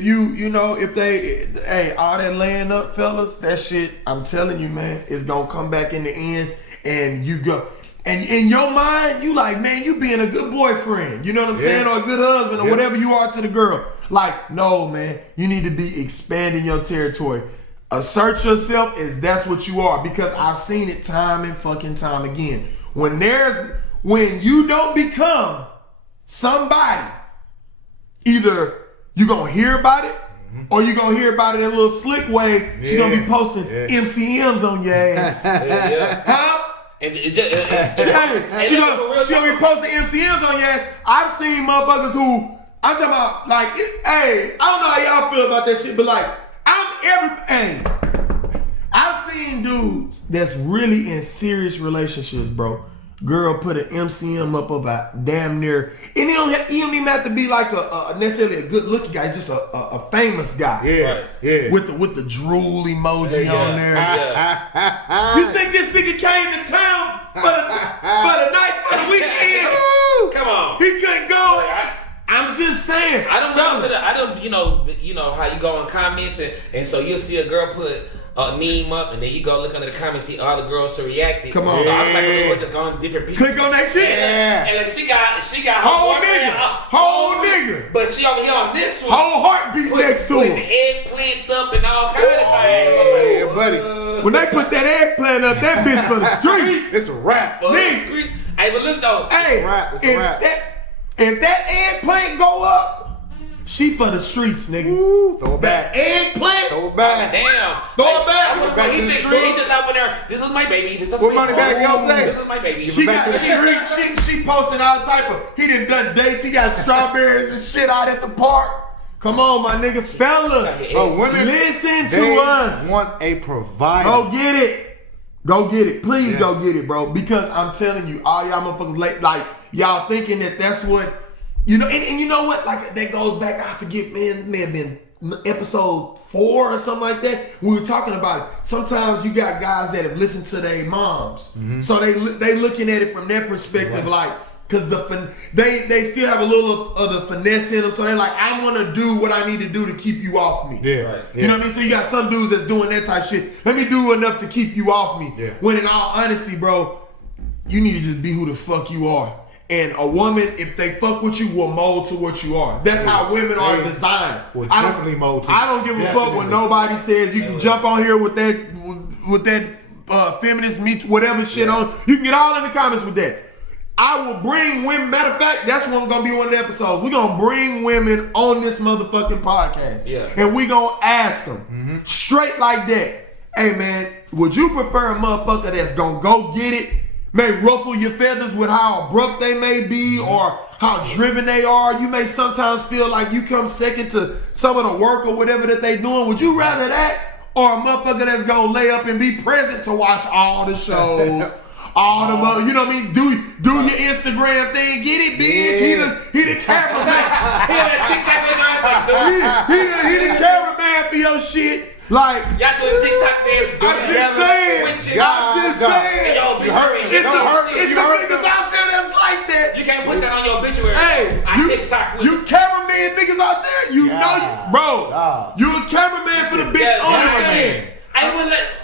all that laying up, fellas, that shit, I'm telling you, man, it's gonna come back in the end, and you go, and in your mind, you like, man, you being a good boyfriend, you know what I'm saying, or a good husband, or whatever you are to the girl. Like, no, man, you need to be expanding your territory. Assert yourself as that's what you are, because I've seen it time and fucking time again. When you don't become somebody, either you gonna hear about it, or you gonna hear about it in little slick ways. She gonna be posting MCMs on your ass. Huh? And she gonna be posting MCMs on your ass. I've seen motherfuckers who, I'm talking about, like, I don't know how y'all feel about that shit, but like, I've seen dudes that's really in serious relationships, bro. Girl put an MCM up about damn near, and he don't even have to be like a necessarily a good looking guy, just a famous guy. With the drool emoji on there. You think this nigga came to town for the night, for the weekend? saying. I don't, you know how you go on comments and so you'll see a girl put a meme up and then you go look under the comments, see all the girls who reacted. Come on. So I'm like, we're just going different people. Click on that shit. And like she got whole nigga. But she over here on this one. Whole heartbeat next to putting him. eggplants up and all kind of things. Yeah, buddy. When they put that eggplant up, that bitch for the streets. It's a wrap. Nigga. Hey, but look though. Hey, It's a wrap. if that eggplant go up, she for the streets, nigga. Ooh, throw it That back. eggplant. Throw it back. Damn. Throw it back. I would've- Back he to the think- streets. He just up in there. This is my baby. This is What my money back y'all say? This is my baby. She Back got to the streets. she posted all type of. He done dates. He got strawberries and shit out at the park. Come on, my nigga, fellas. Bro, women, Listen they to us. want a provider. Go get it. Go get it. Please go get it, bro. Because I'm telling you, all y'all motherfuckers like y'all thinking that that's what you know. And you know what? Like that goes back. I forget, man. May have been episode 4 or something like that. We were talking about it. Sometimes you got guys that have listened to their moms, so they looking at it from their perspective, like. Cause they still have a little of the finesse in them, so they're like, I want to do what I need to do to keep you off me. Yeah, Right. You know what I mean? So you got some dudes that's doing that type shit. Let me do enough to keep you off me. Yeah. When in all honesty, bro, you need to just be who the fuck you are. And a woman, if they fuck with you, will mold to what you are. That's how women are designed. Will I don't- definitely mold to I don't give a fuck what nobody says. You can jump on here with that feminist meets whatever shit on. You can get all in the comments with that. I will bring women. Matter of fact, that's one gonna be one of the episodes. We're gonna bring women on this motherfucking podcast. Yeah. And we gonna ask them straight like that. Hey man, would you prefer a motherfucker that's gonna go get it, may ruffle your feathers with how abrupt they may be or how driven they are? You may sometimes feel like you come second to some of the work or whatever that they doing. Would you rather that or a motherfucker that's gonna lay up and be present to watch all the shows? All the mother, you know what I mean? Do your Instagram thing, get it, bitch. He the cameraman. he the cameraman for your shit. Like Y'all doing TikTok dances. I'm just saying. Yo, bitch, It's the niggas out there that's like that. you can't put that on your obituary. Hey, I TikTok with you cameraman niggas out there, you know you, bro. You a cameraman for the bitch OnlyFans. I wouldn't let.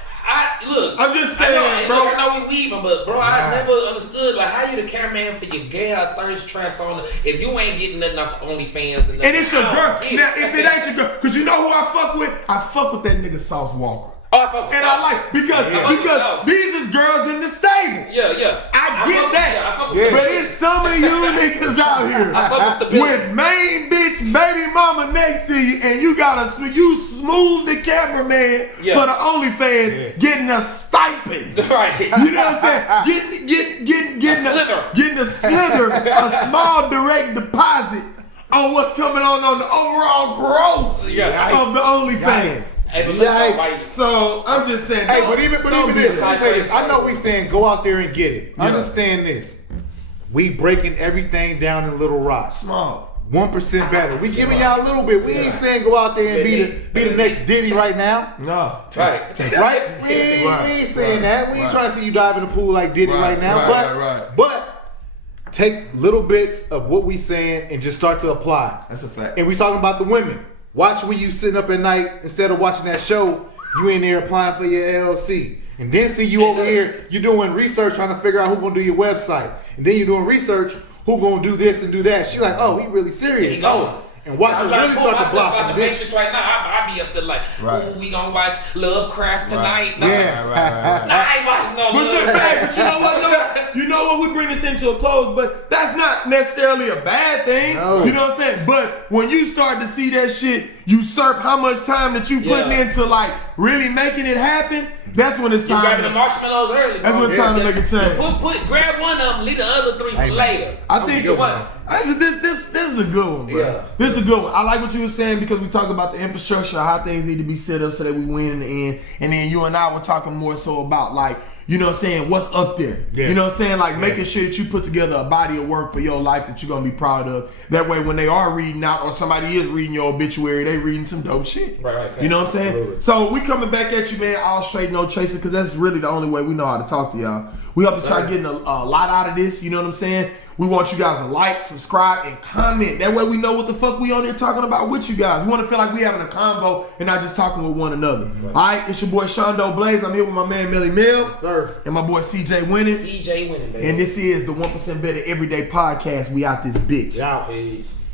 Look. I'm just saying, I bro. know we weaving, but bro, I never understood like how you the cameraman for your gal thirst traps on if you ain't getting nothing off the OnlyFans and And it's your I girl. don't get Now, it. if it ain't your girl, cause you know who I fuck with? I fuck with that nigga Sauce Walker. Oh, I fuck with And Sauce. I like because Sauce. these is girls in the stable. Yeah. I get fuck that. With, I fuck with But it's some of you niggas out here I fuck with the with main bitch baby mama next to you, and you you smooth the cameraman for the OnlyFans, getting a stipend. right. You know what I'm saying? Getting a slither, a small direct deposit on what's coming on the overall gross of the OnlyFans. Hey, but look though, like, So I'm just saying. Hey, but even this, let me say this. I know Right. we saying go out there and get it. Understand this. We breaking everything down in little rocks. Small. 1% better. We giving y'all a little bit. We ain't saying go out there and be the next Diddy right now. No. right. Right? We ain't saying that. We ain't trying to see you dive in the pool like Diddy right now. But take little bits of what we saying and just start to apply. That's a fact. And we talking about the women. Watch when you sitting up at night instead of watching that show, you in there applying for your LLC. And then see you over here, you doing research trying to figure out who gonna do your website. And then you doing research, who gonna do this and do that. She like, oh, he really serious. Oh. And watch us really start to block out from the this. Matrix right now. I be up there like, ooh, we gonna watch Lovecraft tonight. No, Right. nah, I ain't watching no Lovecraft. But you know what, though? You know what? We bring this into a close, but that's not necessarily a bad thing. No. You know what I'm saying? But when you start to see that shit usurp how much time that you putting into like really making it happen, that's when it's You time. grabbing the marshmallows early. That's when it's time to make a change. Grab one of them, leave the other three for later. I think this is a good one, bro. Yeah. This is a good one. I like what you were saying because we talk about the infrastructure, how things need to be set up so that we win in the end. And then you and I were talking more so about like, you know what I'm saying, what's up there. Yeah. You know what I'm saying? Like making sure that you put together a body of work for your life that you're gonna be proud of. That way when they are reading out or somebody is reading your obituary, they reading some dope shit. Right. You know what I'm saying? Absolutely. So we coming back at you, man, all straight, no chasing, because that's really the only way we know how to talk to y'all. We hope to try getting a lot out of this, you know what I'm saying? We want you guys to like, subscribe, and comment. That way we know what the fuck we on here talking about with you guys. We want to feel like we having a convo and not just talking with one another. Right. All right, it's your boy Shondo Blaze. I'm here with my man Millie Mill. Yes, sir. And my boy CJ Winning. CJ Winning, baby. And this is the 1% Better Everyday Podcast. We out this bitch. Yeah. Peace.